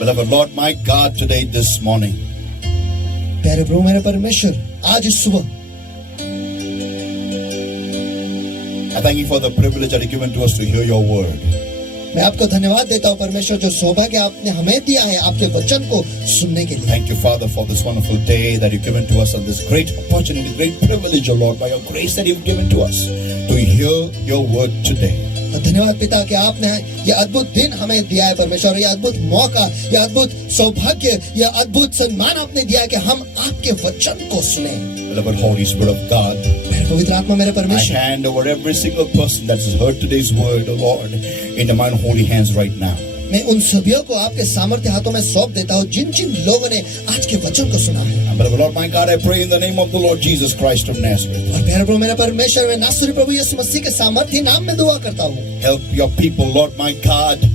Beloved Lord, my God, today, this morning, प्यारे प्रभु मेरे परमेश्वर, आज इस सुबह I thank you for the privilege that you given to us to hear your word. मैं आपको धन्यवाद देता हूँ परमेश्वर, जो सौभाग्य आपने हमें दिया है आपके वचन को सुनने के लिए. Thank you, Father, for this wonderful day that you've given to us and this great opportunity, great privilege, O Lord, by your grace that you've given to us to hear your word today. और धन्यवाद पिता कि आपने ये अद्भुत दिन हमें दिया है परमेश्वर, ये अद्भुत मौका, ये अद्भुत सौभाग्य, ये अद्भुत सम्मान आपने दिया है कि हम आपके वचन को सुने. Beloved Holy Spirit of God, मेरे पवित्र आत्मा मेरे I परमेश्वर, hand over every single person that has heard today's word, O Lord, in the my holy hands right now. मैं उन सभी को आपके सामर्थ्य हाथों में सौंप देता हूँ जिन जिन लोगों ने आज के वचन को सुना है. And beloved Lord, my God, I pray in the name of the Lord Jesus Christ of Nazareth. और प्यारे प्रभु मेरे परमेश्वर, मैं नासरी प्रभु यीशु मसीह के सामर्थ्य नाम में दुआ करता हूँ. Help your people, Lord, my God,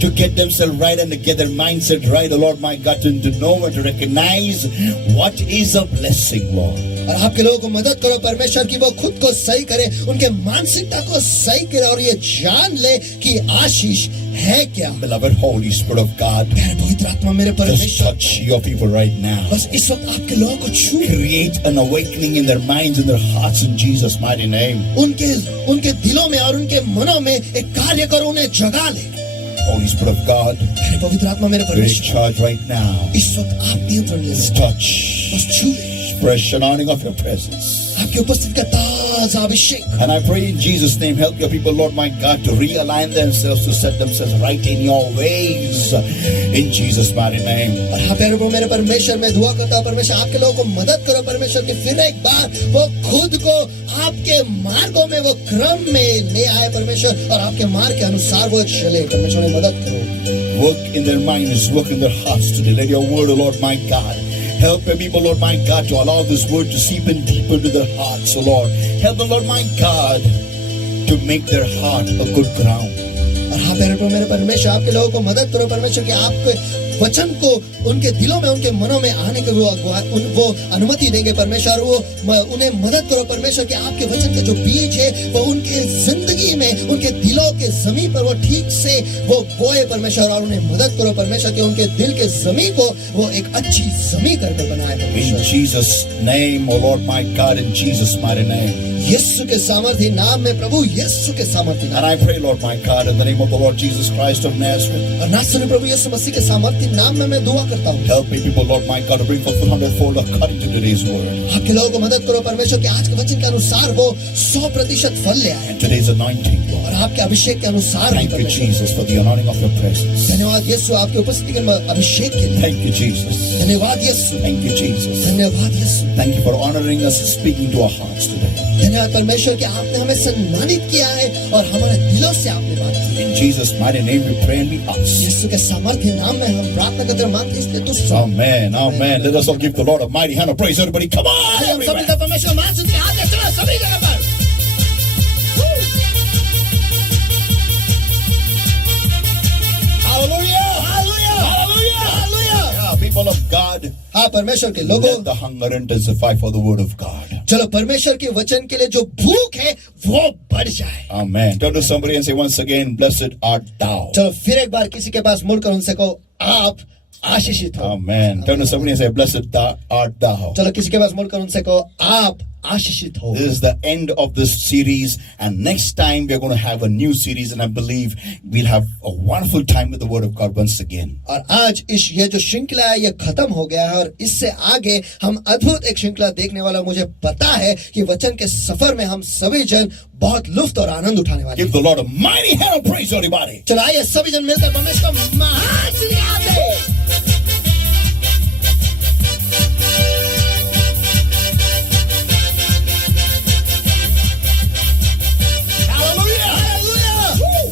to get themselves right and to get their mindset right, O Lord, my God, and to know and to recognize what is a blessing, Lord. और आपके लोगों को मदद करो परमेश्वर कि वो खुद को सही करे, उनके मानसिकता को सही करे और ये जान ले कि आशीष है क्या. Beloved Holy Spirit of God, प्यारे पवित्र आत्मा मेरे just परमेश्वर, touch your people right now. बस इस वक्त आपके लोगों को छू, Create an awakening in their minds and their hearts in Jesus' mighty name. उनके दिलों में और उनके मनों में एक कार्य करो, उन्हें जगा ले. Holy Spirit of God, प्यारे पवित्र आत्मा मेरे take परमेश्वर, charge right now. इस वक्त आप नियंत्रण ले Just लो, touch, बस छू ले fresh anointing of your presence. आपकी उपस्थिति का ताजा अभिषेक. And I pray in Jesus' name, help your people, Lord my God, to realign themselves, to set themselves right in your ways. In Jesus' mighty name. और हाँ प्यारे प्रभु मेरे परमेश्वर, मैं दुआ करता हूँ परमेश्वर, आपके लोगों को मदद करो परमेश्वर कि फिर एक बार वो खुद को आपके मार्गों में, वो क्रम में ले आए परमेश्वर, और आपके मार्ग के अनुसार वो चले. परमेश्वर ने मदद करो. Work in their minds, work in their hearts today. Let your word, O Lord my God, help your people, Lord my God, to allow this word to seep in deeper into their hearts, O Lord. Help them, Lord my God, to make their heart a good ground. और हाँ प्यारे प्रभु मेरे परमेश्वर, आपके लोगों को मदद करो परमेश्वर कि आपके वचन को उनके दिलों में, उनके मनों में आने के वो अनुमति देंगे परमेश्वर. वो उन्हें मदद करो परमेश्वर कि आपके वचन के जो बीज है वो उनके जिंदगी में, उनके दिलों के जमीन पर वो ठीक से वो बोए परमेश्वर. और उन्हें मदद करो परमेश्वर कि उनके दिल के जमीन को वो एक अच्छी जमीन करके बनाए In परमेश्वर. Jesus' name, O Lord my God, in Jesus' mighty name. यीशु के सामर्थ्य नाम में प्रभु, यीशु के सामर्थ्य नाम. And I pray, Lord my God, in the name of the Lord Jesus Christ of Nazareth, और नासरी प्रभु यीशु मसीह के सामर्थ्य नाम में मैं दुआ करता हूँ. help me, people, Lord my God, to bring forth 100-fold according to today's word. आपके लोगों को मदद करो परमेश्वर कि आज के वचन के अनुसार वो 100% फल ले आए, And today's anointing, Lord. और आपके अभिषेक के अनुसार भी Thank you, परमेश्वर. Jesus, for the anointing of your presence. धन्यवाद यीशु आपकी उपस्थिति के अभिषेक के लिए. Thank you, Jesus. धन्यवाद यीशु, Thank you, Jesus. धन्यवाद यीशु. Thank you for honoring us and speaking to our hearts today. धन्यवाद परमेश्वर कि आपने हमें सम्मानित किया है और हमारे दिलों से आपने बात की. In Jesus' mighty name we pray and we ask. यीशु के सामर्थ्य नाम में हम प्रार्थना करते हैं, मांगते हैं, इसलिए तू सुन. Amen. Amen. Let us all give the Lord a mighty hand of praise. Everybody, come on! आइए हम सभी everywhere. का परमेश्वर मान सकते हैं, हाथ दे चलो सभी जगह पर. Hallelujah! Hallelujah! Hallelujah! Hallelujah! Yeah, people of God, हाँ परमेश्वर के लोगों, let the hunger intensify for the word of God. चलो परमेश्वर के वचन के लिए जो भूख है वो बढ़ जाए. Amen. Turn to somebody and say once again, blessed art thou. चलो फिर एक बार किसी के पास मुड़कर उनसे कहो, आप आशीषित हो. Amen. Turn to somebody and say, blessed art thou. चलो किसी के पास मुड़कर उनसे कहो, आप आशीषित हो. This is the end of this series, and next time we're going to have a new series, and I believe we'll have a wonderful time with the Word of God once again. और आज इस ये जो श्रृंखला है ये खत्म हो गया है, और इससे आगे हम अद्भुत एक श्रृंखला देखने वाला. मुझे पता है कि वचन के सफर में हम सभी जन बहुत लुफ्त और आनंद उठाने वाले Give हैं. the Lord a mighty hand of praise, everybody. चलो आइए सभी जन मिलकर परमेश्वर को महान स्तुति दें. Hallelujah!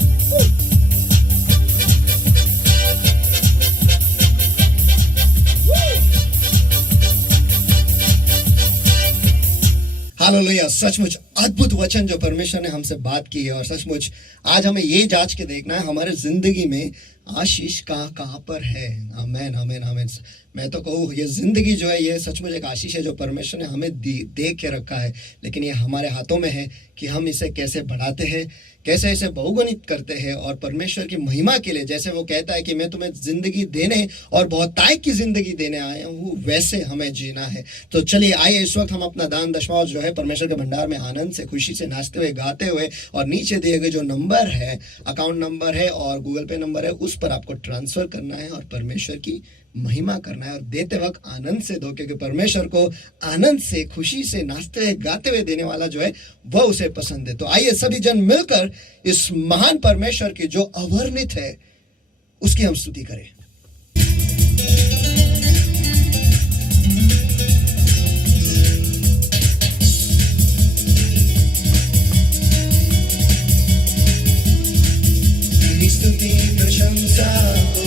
हालेलुया, सचमुच अद्भुत वचन जो परमेश्वर ने हमसे बात की है। और सचमुच आज हमें ये जांच के देखना है हमारे जिंदगी में आशीष कहाँ पर है। आमेन आमेन आमेन। मैं तो कहूँ ये जिंदगी जो है ये सचमुच एक आशीष है जो परमेश्वर ने हमें दे के रखा है, लेकिन ये हमारे हाथों में है कि हम इसे कैसे बढ़ाते हैं, कैसे इसे बहुगुणित करते हैं और परमेश्वर की महिमा के लिए, जैसे वो कहता है कि मैं तुम्हें जिंदगी देने और बहुतायत की जिंदगी देने आया हूँ, वैसे हमें जीना है। तो चलिए आइए इस वक्त हम अपना दान दशमांश जो है परमेश्वर के भंडार में आनंद से, खुशी से, नाचते हुए, गाते हुए, और नीचे दिए गए जो नंबर है, अकाउंट नंबर है और गूगल पे नंबर है, उस पर आपको ट्रांसफर करना है और परमेश्वर की महिमा करना है। और देते वक्त आनंद से दो, क्योंकि परमेश्वर को आनंद से, खुशी से, नाचते हुए, गाते हुए देने वाला जो है वह उसे पसंद है। तो आइए सभी जन मिलकर इस महान परमेश्वर की जो अवर्णित है उसकी हम स्तुति करें। तेरी स्तुति प्रशंसा हो,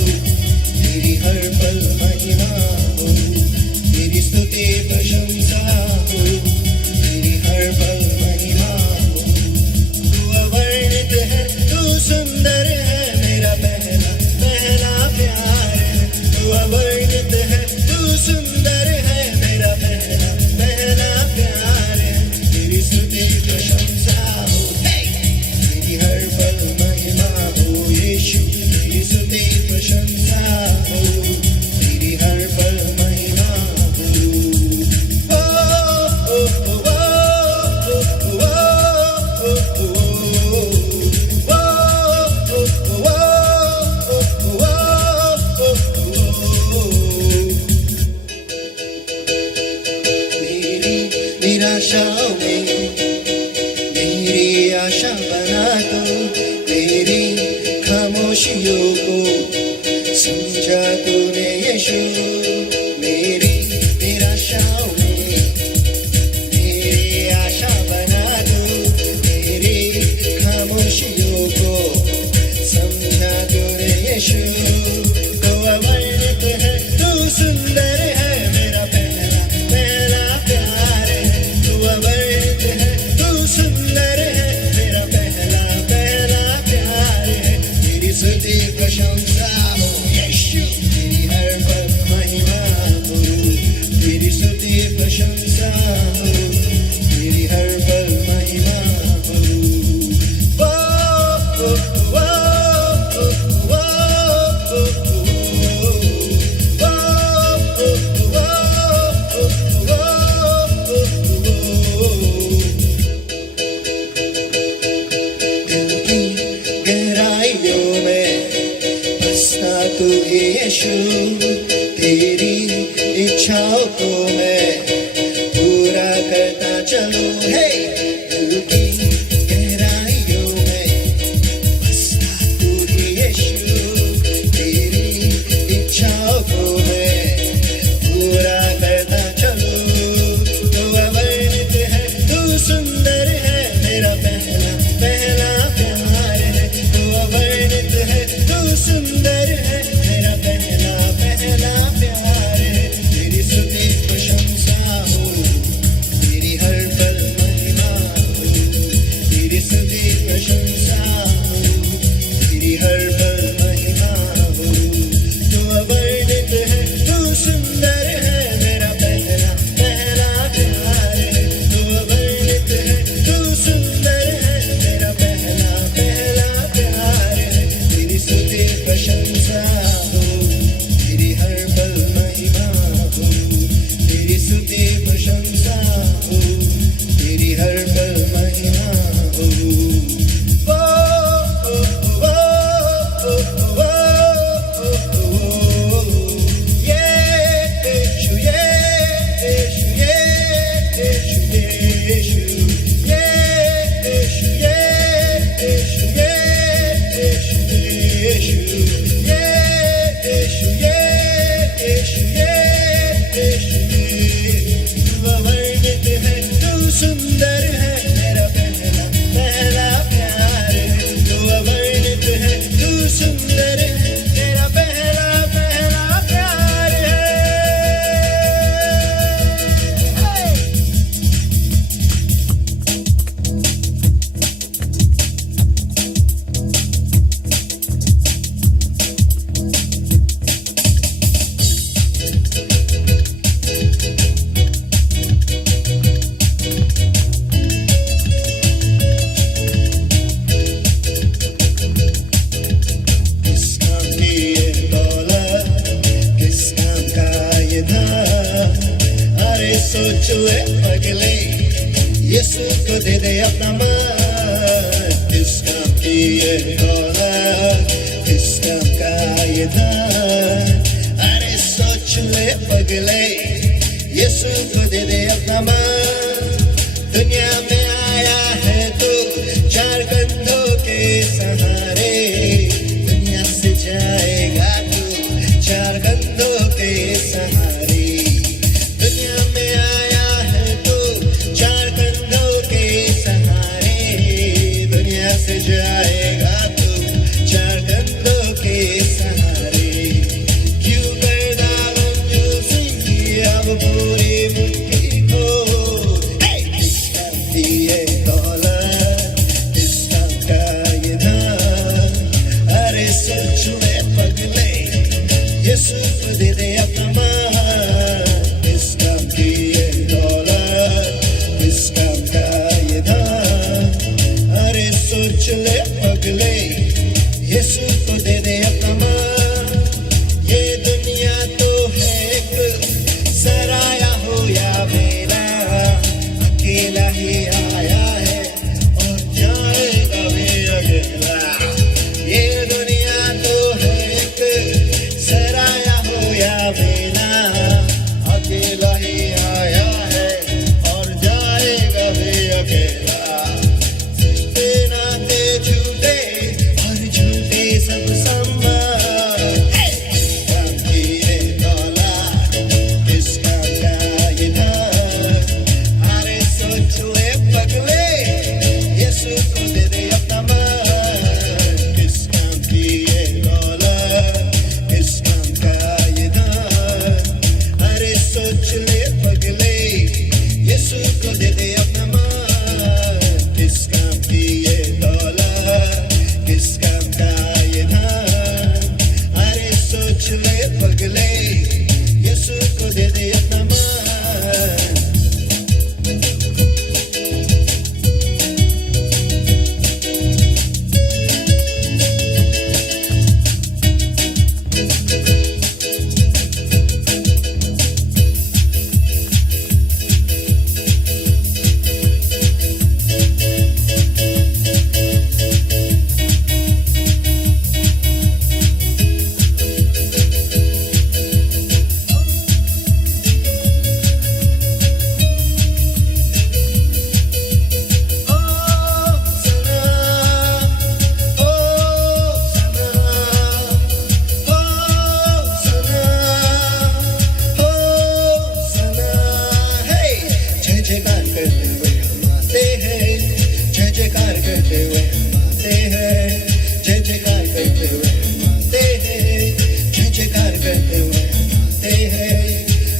तेरी हर पल महिमा हो, तेरी स्तुति प्रशंसा हो, तेरी हर पल महिमा हो। तू अवर्णित है, तू सुंदर है, मेरा पहला पहला प्यार है। तू अवर्णित है, तू सुंदर है, मेरा पहला पहला प्यार है। तेरी स्तुति प्रशंसा हो, तेरी हर पल महिमा हो यीशु। तेरी स्तुति प्रशंसा हो, तेरी हर पल महिमा हो। ओ ओ ओ ओ ओ ओ मेरी निराशाओं में मेरी आशा बना दो, तेरी खामोशियों को समझा तूने यीशु। मेरी निराशाओं में मेरी आशा बना दो, तेरी खामोशियों को समझा तूने यीशु। तो अवर्णित है, तू सुंदर है, मेरा पहला पहला प्यार है। तू अवर्णित है, तू सुंदर है, मेरा पहला पहला प्यार है। तेरी स्तुति प्रशंसा हो यीशु, तेरी हर पल महिमा हो। तेरी स्तुति प्रशंसा हो, तेरी हर पल महिमा हो। ओ ओ ओ ओ ओ ओ दिल की गहराइयों में बसता तू ही यीशु। तेरी इच्छाओं को मैं पूरा करता चलूं। हे दिल की गहराइयों में बसता तू ही यीशु। तेरी इच्छाओं को मैं पूरा करता चलूं। तू अवर्णित है, तू सुंदर है, मेरा पहला पहला प्यार है। तू अवर्णित है, तू सुंदर है, मेरा पहला पहला प्यार है। तेरी स्तुति प्रशंसा हो, तेरी हर पल यीशु को दे दे अपना मन, किस काम की ये दौलत, किस काम का ये धन, अरे सोच ले पगले, यीशु को दे दे अपना मन। दुनिया में आया है तू चार कंधों के सहारे, दुनिया से जाएगा तू चार कंधों के सहारे। दुनिया में आया है तू चार कंधों के सहारे, दुनिया से जाएगा तू चार कंधों के सहारे। क्यों करना कंजूसी अब पूरी मुट्ठी को, किसका दिए दौलत, किसका का ये धन, अरे सोच ले पगले, यीशु को दे दे अपना मन, किसका दिए दौलत, किसका का ये धन, अरे सोच ले पगले, यीशु को दे दे अपना मन। ये दुनिया तो है एक सराया हो या मेरा, अकेला ही आया है और जाएगा भी अकेला। ये दुनिया तो है एक सराया हो या मेरा, अकेला ही आया है और जाएगा भी अकेला। रिश्ते नाते झूठे और झूठे सब संबंध, किसका की ये दौलत, किसका का ये धन, अरे सोच ले पगले, यीशु को दे दे अपना मन, किसका की ये दौलत, किसका का ये धन, अरे सोच ले पगले, यीशु को दे दे अपना मन, किसका की ये दौलत, किसका का ये धन, अरे सोच ले पगले, यीशु को दे दे अपना मन।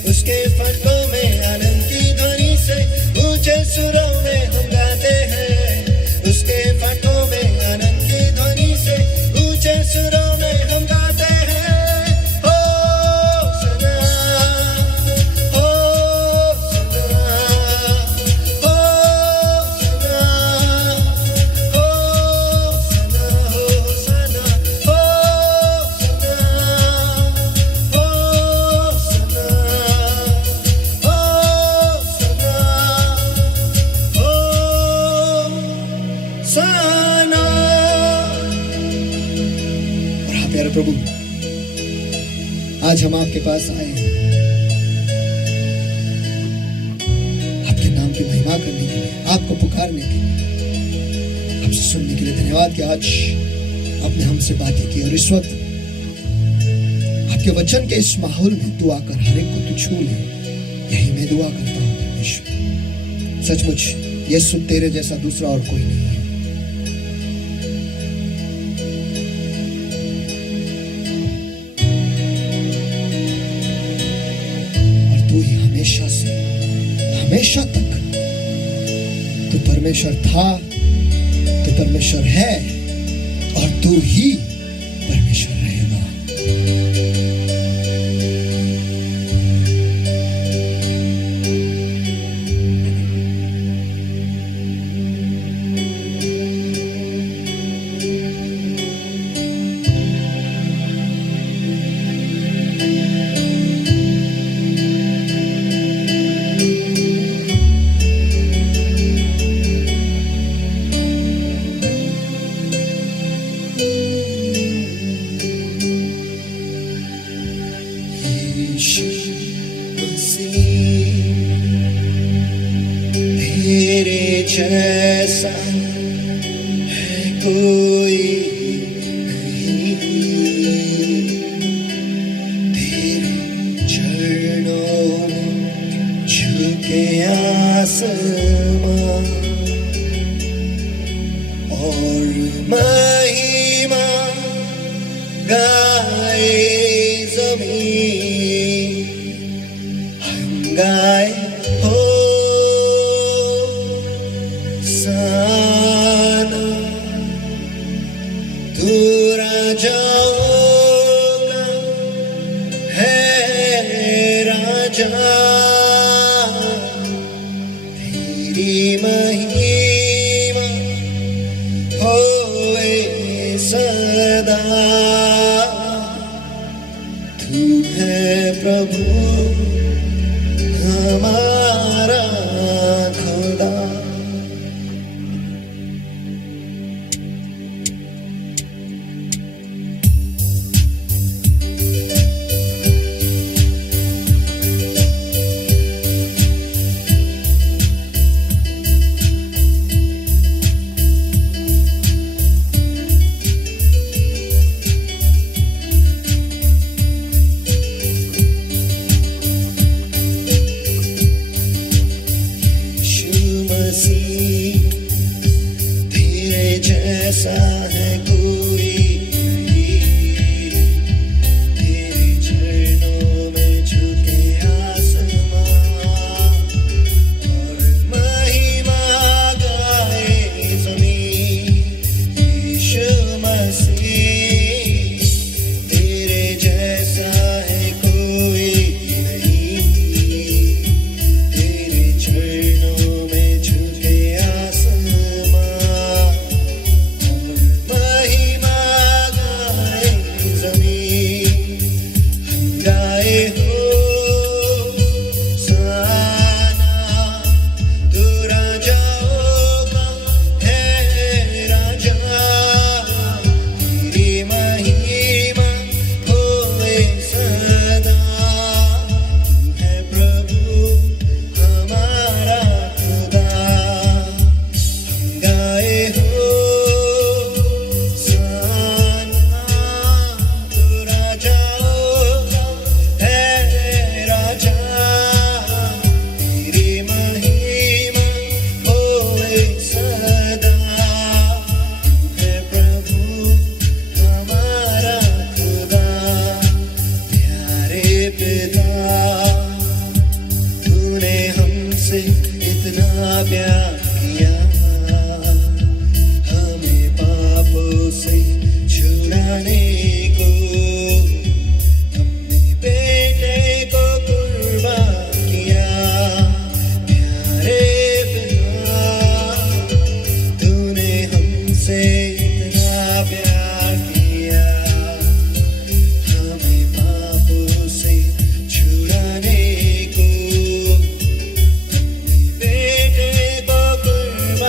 उसके फटकों में आनंद की ध्वनि से ऊंचे सुरों में हम गाते हैं, उसके फटकों में आनंद की ध्वनि से ऊंचे सुरों में हम गाते हैं। हो सना, हो सना, हो सना, हो सना, हो सना, हो प्यारे प्रभु, आज हम आपके पास आए हैं आपके नाम की महिमा करने के लिए, आपको पुकारने के लिए, आपसे सुनने के लिए धन्यवाद कि आज आपने हमसे बातें की। और इस वक्त आपके वचन के इस माहौल में तू आकर हर एक को तू छू ले, यही मैं दुआ करता हूँ परमेश्वर। सचमुच यीशु तेरे जैसा दूसरा और कोई नहीं है। हमेशा तक तू परमेश्वर था, तू परमेश्वर है और तू ही परमेश्वर रहेगा। जैसा है कोई नहीं, तेरे चरणों में झुके आसमां और महिमा गाए ज़मीन, हम गाए हो साना, तू राजाओं का है राजा, तेरी महिमा होए सदा, तू है प्रभु हमारा खुदा। तेरे जैसा है कोई नहीं, तेरे चरणों में झुके आसमां और महिमा गाए ज़मीन, यीशु मसीह तेरे जैसा है कोई नहीं, तेरे चरणों में झुके इतना प्यार किया, हमें पापों से छुड़ाने को, अपने बेटे को कुर्बान किया। प्यारे पिता, तूने हमसे इतना प्यार किया, हमें पापों से छुड़ाने को, बेटे को कुर्बान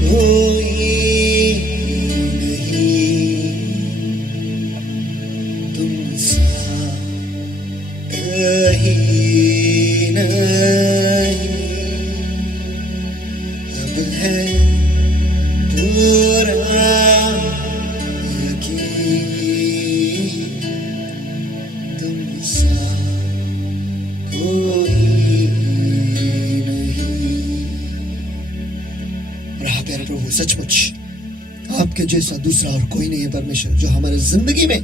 कोई नहीं, तुम सा कहीं नहीं, अब है पूरा यकीन, तुम सा कोई नहीं। और हाँ प्यारे प्रभु, सचमुच आपके जैसा दूसरा और कोई नहीं है परमेश्वर, जो हमारे जिंदगी में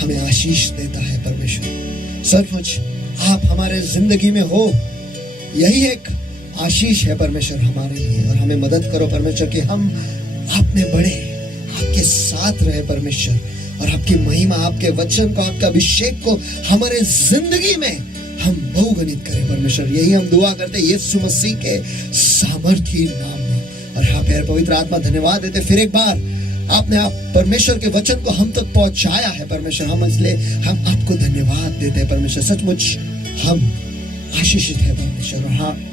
हमें आशीष देता है परमेश्वर। सचमुच आप हमारे जिंदगी में हो, यही एक आशीष है परमेश्वर हमारे लिए। और हमें मदद करो परमेश्वर कि हम आप में बढ़े, आपके साथ रहे परमेश्वर, और आपकी महिमा, आपके वचन को, आपका अभिषेक को हमारे जिंदगी में हम बहुगुणित करें परमेश्वर। यही हम दुआ करते हैं यीशु मसीह के सामर्थी नाम में। और हाँ प्यारे पवित्र आत्मा, धन्यवाद देते फिर एक बार आपने आप परमेश्वर के वचन को हम तक पहुंचाया है परमेश्वर, हम इसलिए हम आपको धन्यवाद देते हैं परमेश्वर। सचमुच हम आशीषित है परमेश्वर।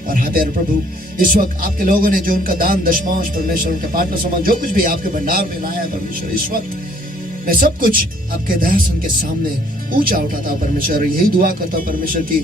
और हाँ प्यारे प्रभु, इस वक्त आपके लोगों ने जो उनका दान दशमांश परमेश्वर, उनका पार्टनर समाज, जो कुछ भी आपके भंडार में लाया है परमेश्वर, इस वक्त मैं सब कुछ आपके दर्शन के सामने ऊंचा उठाता हूँ परमेश्वर। यही दुआ करता हूँ परमेश्वर की,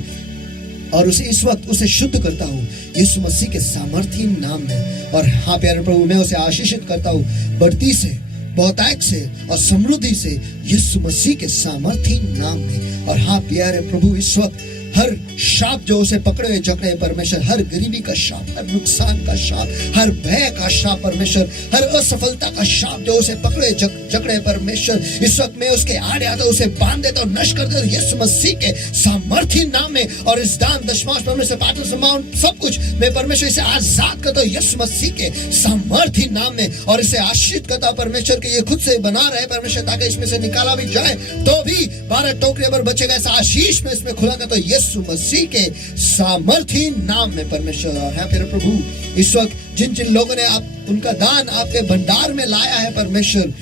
और उसे इस वक्त उसे शुद्ध करता हूँ यीशु मसीह के सामर्थी नाम में। और हाँ प्यारे प्रभु, मैं उसे आशीषित करता हूँ बढ़ती से, बहुतायत से और समृद्धि से यीशु मसीह के सामर्थी नाम में। और हाँ प्यारे प्रभु, इस वक्त हर शाप जो उसे पकड़े जकड़े परमेश्वर, हर गरीबी का शाप, हर नुकसान का शाप, हर भय का शाप परमेश्वर, हर असफलता का शाप जो उसे पकड़े जकड़े परमेश्वर, इस वक्त मैं उसके आड़े आता उसे बांध देता और नष्ट कर देता यीशु मसीह के सामर्थी नाम में। और इस दान दशमांश परमेश्वर, पार्टनर समाउंट, सब कुछ मैं परमेश्वर इसे आजाद करता हूँ यीशु मसीह के सामर्थी नाम में। और इसे आशीष करता हूँ परमेश्वर के ये खुद से बना रहे परमेश्वर, ताकि इसमें से निकाला भी जाए तो भी 12 टोकरियां पर बचेगा, ऐसा आशीष में इसमें खुला करता हूँ यीशु मसीह के सामर्थी नाम में परमेश्वर। है प्यारे प्रभु, इस वक्त जिन जिन लोगों ने आप उनका दान आपके भंडार में लाया है परमेश्वर,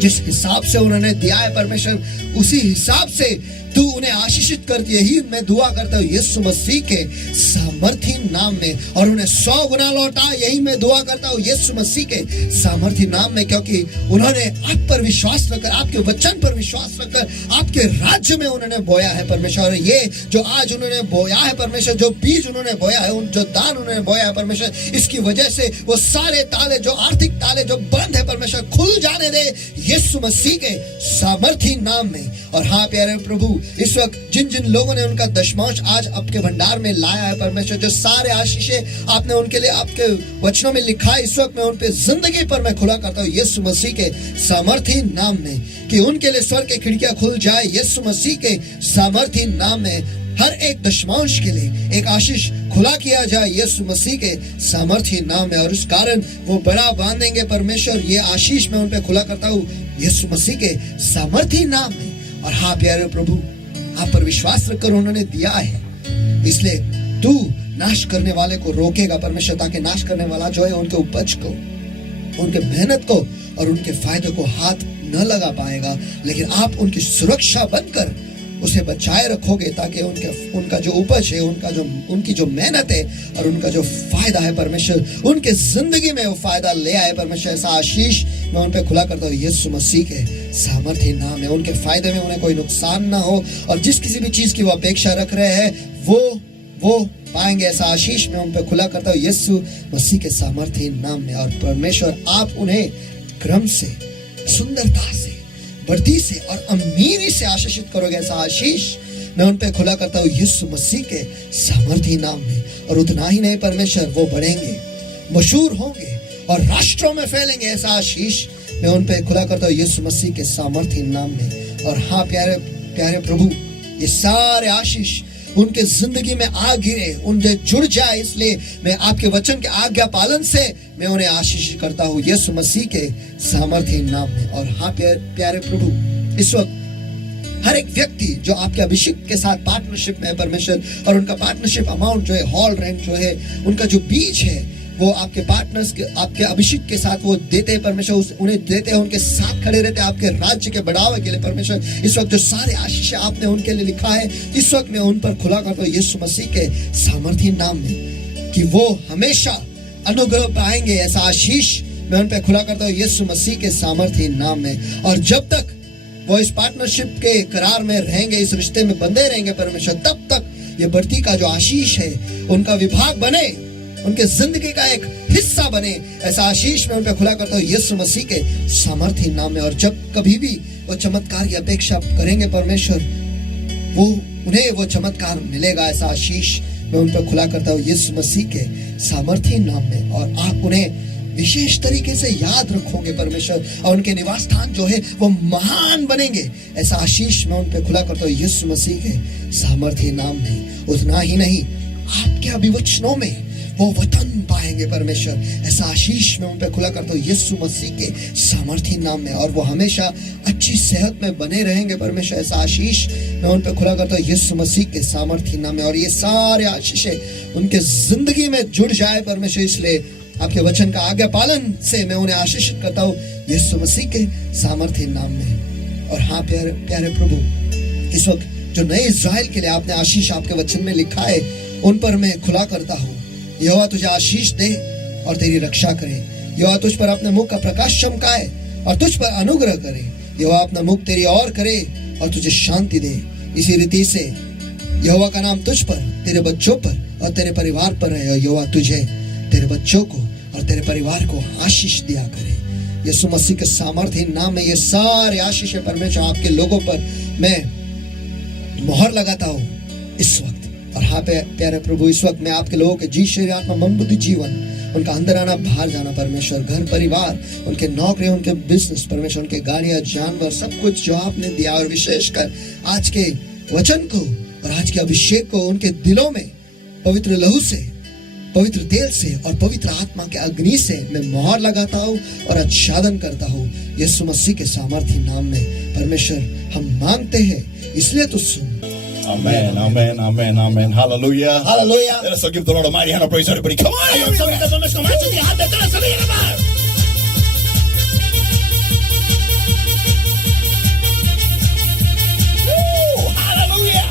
जिस हिसाब से उन्होंने दिया है परमेश्वर, उसी हिसाब से तू उन्हें आशीषित कर, यही मैं दुआ करता हूँ यीशु मसीह के सामर्थी नाम में। और उन्हें 100 गुना लौटा, यही मैं दुआ करता हूँ यीशु मसीह के सामर्थी नाम में, क्योंकि उन्होंने आप पर विश्वास रखकर, आपके वचन पर विश्वास रखकर आपके राज्य में उन्होंने बोया है परमेश्वर। ये जो आज उन्होंने बोया है परमेश्वर, जो बीज उन्होंने बोया है, जो दान उन्होंने बोया है परमेश्वर, इसकी वजह से वो सारे ताले, जो आर्थिक ताले जो बंद है परमेश्वर, खुल जाने दे यीशु मसीह के सामर्थी नाम में। और हाँ प्यारे प्रभु, इस वक्त जिन जिन लोगों ने उनका दशमांश आज आपके भंडार में लाया है परमेश्वर, जो सारे आशीषें आपने उनके लिए आपके वचनों में लिखा है, इस वक्त मैं उन पे जिंदगी पर मैं खुला करता हूँ यीशु मसीह के सामर्थी नाम में, कि उनके लिए स्वर्ग की खिड़कियां खुल जाए यीशु मसीह के सामर्थी नाम में। हर एक दशमांश के लिए एक आशीष खुला किया जाए यीशु मसीह के सामर्थी नाम में, और उस कारण वो बड़ा बांधेंगे परमेश्वर। ये आशीष मैं उन पे खुला करता हूँ यीशु मसीह के सामर्थी नाम में। और हाँ प्यारे प्रभु, आप पर विश्वास रखकर उन्होंने दिया है, इसलिए तू नाश करने वाले को रोकेगा परमेश्वर, ताकि नाश करने वाला जो है उनके उपज को, उनके मेहनत को और उनके फायदे को हाथ न लगा पाएगा, लेकिन आप उनकी सुरक्षा बनकर उसे बचाए रखोगे, ताकि उनका जो उपज है, उनकी जो मेहनत है और उनका जो फायदा है परमेश्वर, उनके जिंदगी में वो फायदा ले आए परमेश्वर। ऐसा आशीष मैं उन पे खुला करता हूँ यीशु मसीह के सामर्थी नाम है। उनके फायदे में उन्हें कोई नुकसान ना हो, और जिस किसी भी चीज की वो अपेक्षा रख रहे हैं वो पाएंगे। ऐसा आशीष मैं उन पे खुला करता हूँ यीशु मसीह के सामर्थी नाम में। और परमेश्वर आप उन्हें क्रम से, सुंदरता से, बढ़ती से और अमीरी से आशीषित करोगे। ऐसा आशीष मैं उन पे खुला करता हूँ यीशु मसीह के सामर्थी नाम में। और उतना ही नहीं परमेश्वर, वो बढ़ेंगे, मशहूर होंगे और राष्ट्रों में फैलेंगे। ऐसा आशीष मैं उन पे खुला करता हूँ यीशु मसीह के सामर्थी नाम में। और हाँ प्यारे प्यारे प्रभु, ये सारे आशीष उनके जिंदगी में आ गिरे, उनसे जुड़ जाए, इसलिए मैं आपके वचन के आज्ञा पालन से मैं उन्हें आशीष करता हूँ यीशु मसीह के सामर्थी नाम में। और हाँ प्यारे प्रभु, इस वक्त हर एक व्यक्ति जो आपके अभिषेक के साथ पार्टनरशिप में है परमेश्वर, और उनका पार्टनरशिप अमाउंट जो है, हॉल रेंट जो है, उनका जो बीज है, वो आपके पार्टनर्स के, आपके अभिषेक के साथ वो देते हैं परमेश्वर, उन्हें देते हैं, उनके साथ खड़े रहते हैं आपके राज्य के बढ़ावे के लिए परमेश्वर। इस वक्त जो सारे आशीष आपने उनके लिए लिखा है, इस वक्त मैं उन पर खुला करता हूँ यीशु मसीह के सामर्थी नाम में, कि वो हमेशा अनुग्रह पाएंगे, ऐसा आशीष मैं उन पे खुला करता हूँ यीशु मसीह के सामर्थ्य नाम में। और जब तक वो इस पार्टनरशिप के करार में रहेंगे, इस रिश्ते में बंधे रहेंगे परमेश्वर, तब तक ये बढ़ती का जो आशीष है उनका विभाग बने, उनके जिंदगी का एक हिस्सा बने, ऐसा आशीष मैं उन पे खुला करता हूँ यीशु मसीह के सामर्थ्य नाम में। और जब कभी भी वो चमत्कार की अपेक्षा करेंगे परमेश्वर, वो उन्हें वो चमत्कार मिलेगा, ऐसा आशीष मैं उन पर खुला करता हूँ यीशु मसीह के सामर्थ्य नाम में। और आप उन्हें विशेष तरीके से याद रखोगे परमेश्वर, और उनके निवास स्थान जो है वो महान बनेंगे, ऐसा आशीष मैं उन पे खुला करता हूँ यीशु मसीह के सामर्थ्य नाम में। उतना ही नहीं, आपके अभिवचनों में वो वतन पाएंगे परमेश्वर, ऐसा आशीष मैं उन पे खुला करता हूँ यीशु मसीह के सामर्थ्य नाम में। और वो हमेशा अच्छी सेहत में बने रहेंगे परमेश्वर, ऐसा आशीष मैं उन पे खुला करता हूँ यीशु मसीह के सामर्थ्य नाम में। और ये सारे आशीषें उनके जिंदगी में जुड़ जाए परमेश्वर, इसलिए आपके वचन का आज्ञा पालन से मैं उन्हें आशीषित करता हूँ यीशु मसीह के सामर्थ्य नाम में। और हाँ प्यारे प्यारे प्रभु, इस वक्त जो नए इज़राइल के लिए आपने आशीष आपके वचन में लिखा है, उन पर मैं खुला करता हूँ। यहोवा तुझे आशीष दे और तेरी रक्षा करे। यहोवा तुझ पर अपने मुख का प्रकाश चमकाए और तुझ पर अनुग्रह करे। यहोवा अपना मुख तेरी ओर करे और तुझे शांति दे। इसी रीति से यहोवा का नाम तुझ पर, तेरे बच्चों पर और तेरे परिवार पर है। और यहोवा तुझे, तेरे बच्चों को और तेरे परिवार को आशीष दिया करे। यीशु मसीह के सामर्थ्य नाम में ये सारे आशीष परमेश्वर आपके लोगों पर मैं मोहर लगाता हूँ इस वक्त। और हाँ प्यारे प्रभु, इस वक्त मैं आपके लोगों के जी, शरीर, आत्मा, मन, बुद्धि, जीवन, उनका अंदर आना बाहर जाना परमेश्वर, घर परिवार, उनके नौकरी, उनके बिजनेस परमेश्वर, उनके गाड़ियां, जानवर, सब कुछ जो आपने दिया, और विशेषकर आज के वचन को और आज के अभिषेक को उनके दिलों में पवित्र लहू से, पवित्र तेल से और पवित्र आत्मा के अग्नि से मैं मोहर लगाता हूँ और आच्छादन करता हूँ यीशु मसीह के सामर्थ्य नाम में। परमेश्वर हम मांगते हैं, इसलिए तो सुन। Amen, amen, amen, amen. Hallelujah. Hallelujah. Let us give the Lord a mighty hand of praise, everybody. Come on, hallelujah.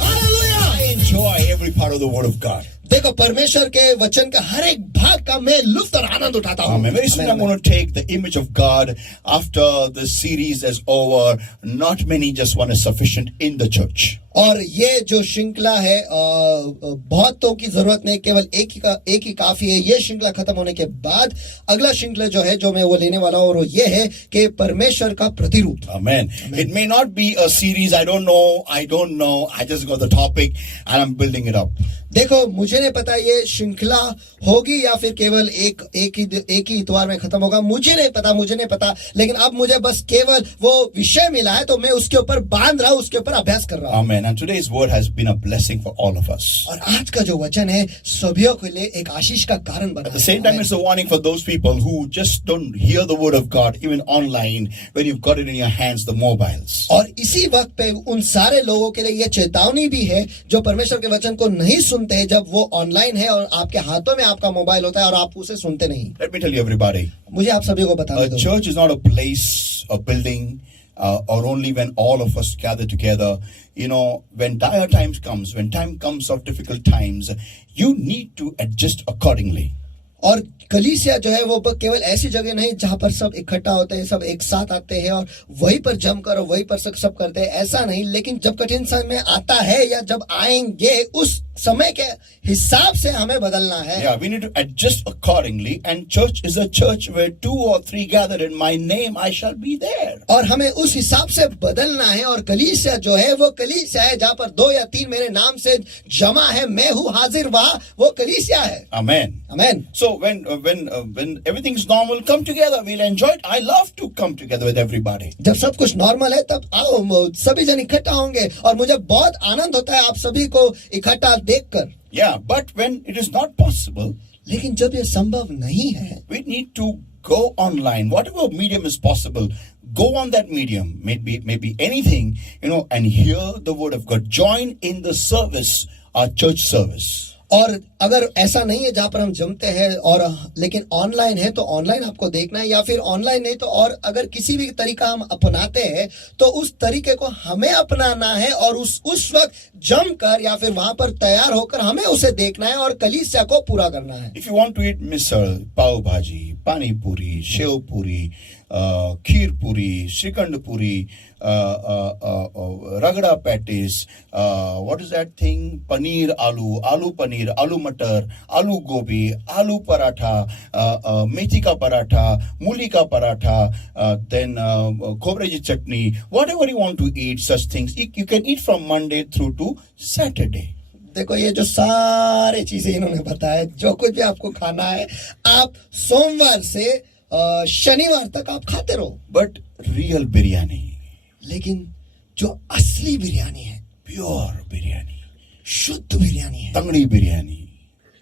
Hallelujah. I enjoy every part of the Word of God. देखो, परमेश्वर के वचन का हर एक भाग का मैं लुत्फ और आनंद उठाता हूँ। Amen. Very soon I'm going to take the image of God after the series is over. Not many, just one is sufficient in the church. और ये जो श्रृंखला है बहुतों की जरूरत नहीं, केवल एक ही काफी है। ये श्रृंखला खत्म होने के बाद अगला श्रृंखला जो है, जो मैं वो लेने वाला हूँ, और वो ये है कि परमेश्वर का प्रतिरूप। Amen. It may not be a series. I don't know. I just got the topic and I'm building it up. देखो, मुझे नहीं पता ये श्रृंखला होगी या फिर केवल एक ही इतवार में खत्म होगा, मुझे नहीं पता। लेकिन अब मुझे बस केवल वो विषय मिला है, तो मैं उसके ऊपर बांध रहा हूँ, उसके ऊपर अभ्यास कर रहा हूँ। Amen. And today's word has been a blessing for all of us. और आज का जो वचन है सभी के लिए एक आशीष का कारण बना है। At the same time, it's a warning for those people who just don't hear the word of God, even online, when you've got it in your hands, the mobiles. और इसी वक्त पे उन सारे लोगों के लिए ये चेतावनी भी है जो परमेश्वर के वचन को नहीं सुनते हैं, जब वो ऑनलाइन है और आपके हाथों में आपका मोबाइल होता है और आप उसे सुनते नहीं। Let me tell you, everybody. मुझे आप सभी को बताना A church is not a place, a building, or only when all of us gather together. You know, when dire times comes, when time comes of difficult times, you need to adjust accordingly. और कलीसिया जो है वो केवल ऐसी जगह नहीं जहां पर सब इकट्ठा होते हैं, सब एक साथ आते हैं और वहीं पर जमकर और वहीं पर सब करते हैं, ऐसा नहीं। लेकिन जब कठिन समय आता है या जब आएंगे, उस समय के हिसाब से हमें बदलना है। Yeah, we need to adjust accordingly. And church is a church where 2 or 3 gather in my name, I shall be there. और हमें उस हिसाब से बदलना है। और कलीसिया जो है वो कलीसिया है जहां पर 2 या 3 मेरे नाम से जमा है, मैं हूँ हाजिर, वहां वो कलीसिया है। Amen. Amen. So when everything's normal, come together. We'll enjoy it. I love to come together with everybody. जब सब कुछ नॉर्मल है तब आओ, सभी जन इकट्ठा होंगे और मुझे बहुत आनंद होता है आप सभी को इकट्ठा देखकर। Yeah, but when it is not possible, लेकिन जब ये संभव नहीं है, we need to go online. Whatever medium is possible, go on that medium. Maybe anything, and hear the word of God. Join in the service, our church service. और अगर ऐसा नहीं है जहां पर हम जमते हैं और लेकिन ऑनलाइन है तो ऑनलाइन आपको देखना है, या फिर ऑनलाइन नहीं तो और अगर किसी भी तरीका हम अपनाते हैं तो उस तरीके को हमें अपनाना है और उस वक्त जमकर या फिर वहां पर तैयार होकर हमें उसे देखना है और कलीसिया को पूरा करना है. If you want to eat misal, pav bhaji, pani puri, shev puri, kheer puri, shrikand puri, ragda patties, what is that thing? Paneer aloo, aloo paneer, aloo matar, aloo gobi, aloo paratha, methi ka paratha, muli ka paratha, then khobraji chutney, whatever you want to eat, such things. You can eat from Monday through to Saturday. देखो ये जो सारे चीजें इन्होंने बताया, जो कुछ भी आपको खाना है आप सोमवार से शनिवार तक आप खाते रहो. But real biryani, लेकिन जो असली बिरयानी है, pure biryani, शुद्ध बिरयानी है, tangdi biryani.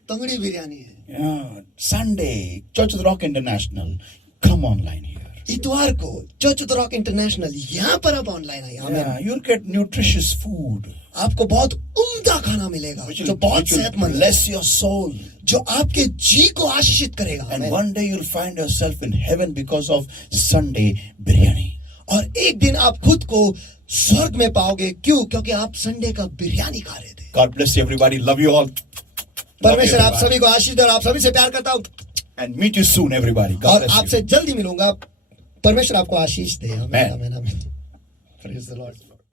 तंगड़ी बिरयानी है. Yeah, Sunday, Church of the Rock International, come online here. इतवार को church of the rock international यहाँ पर आप ऑनलाइन आइए. Yeah, you'll get nutritious food, आपको बहुत उम्दा खाना मिलेगा which जो will, बहुत which will सेहतमंद है, bless your soul. जो आपके जी को आशीषित करेगा. And आमीन. one day you'll find yourself in heaven because of Sunday biryani. और एक दिन आप खुद को स्वर्ग में पाओगे. क्यों? क्योंकि आप संडे का बिरयानी खा रहे थे. God bless you, everybody. Love you all. Love you, परमेश्वर आप everybody. सभी को आशीष दे और आप सभी से प्यार करता हूँ And meet you soon, everybody. God और bless you. आपसे जल्दी मिलूंगा. परमेश्वर आपको आशीष दे. आमीन, Amen. आमीन, आमीन. Praise the Lord.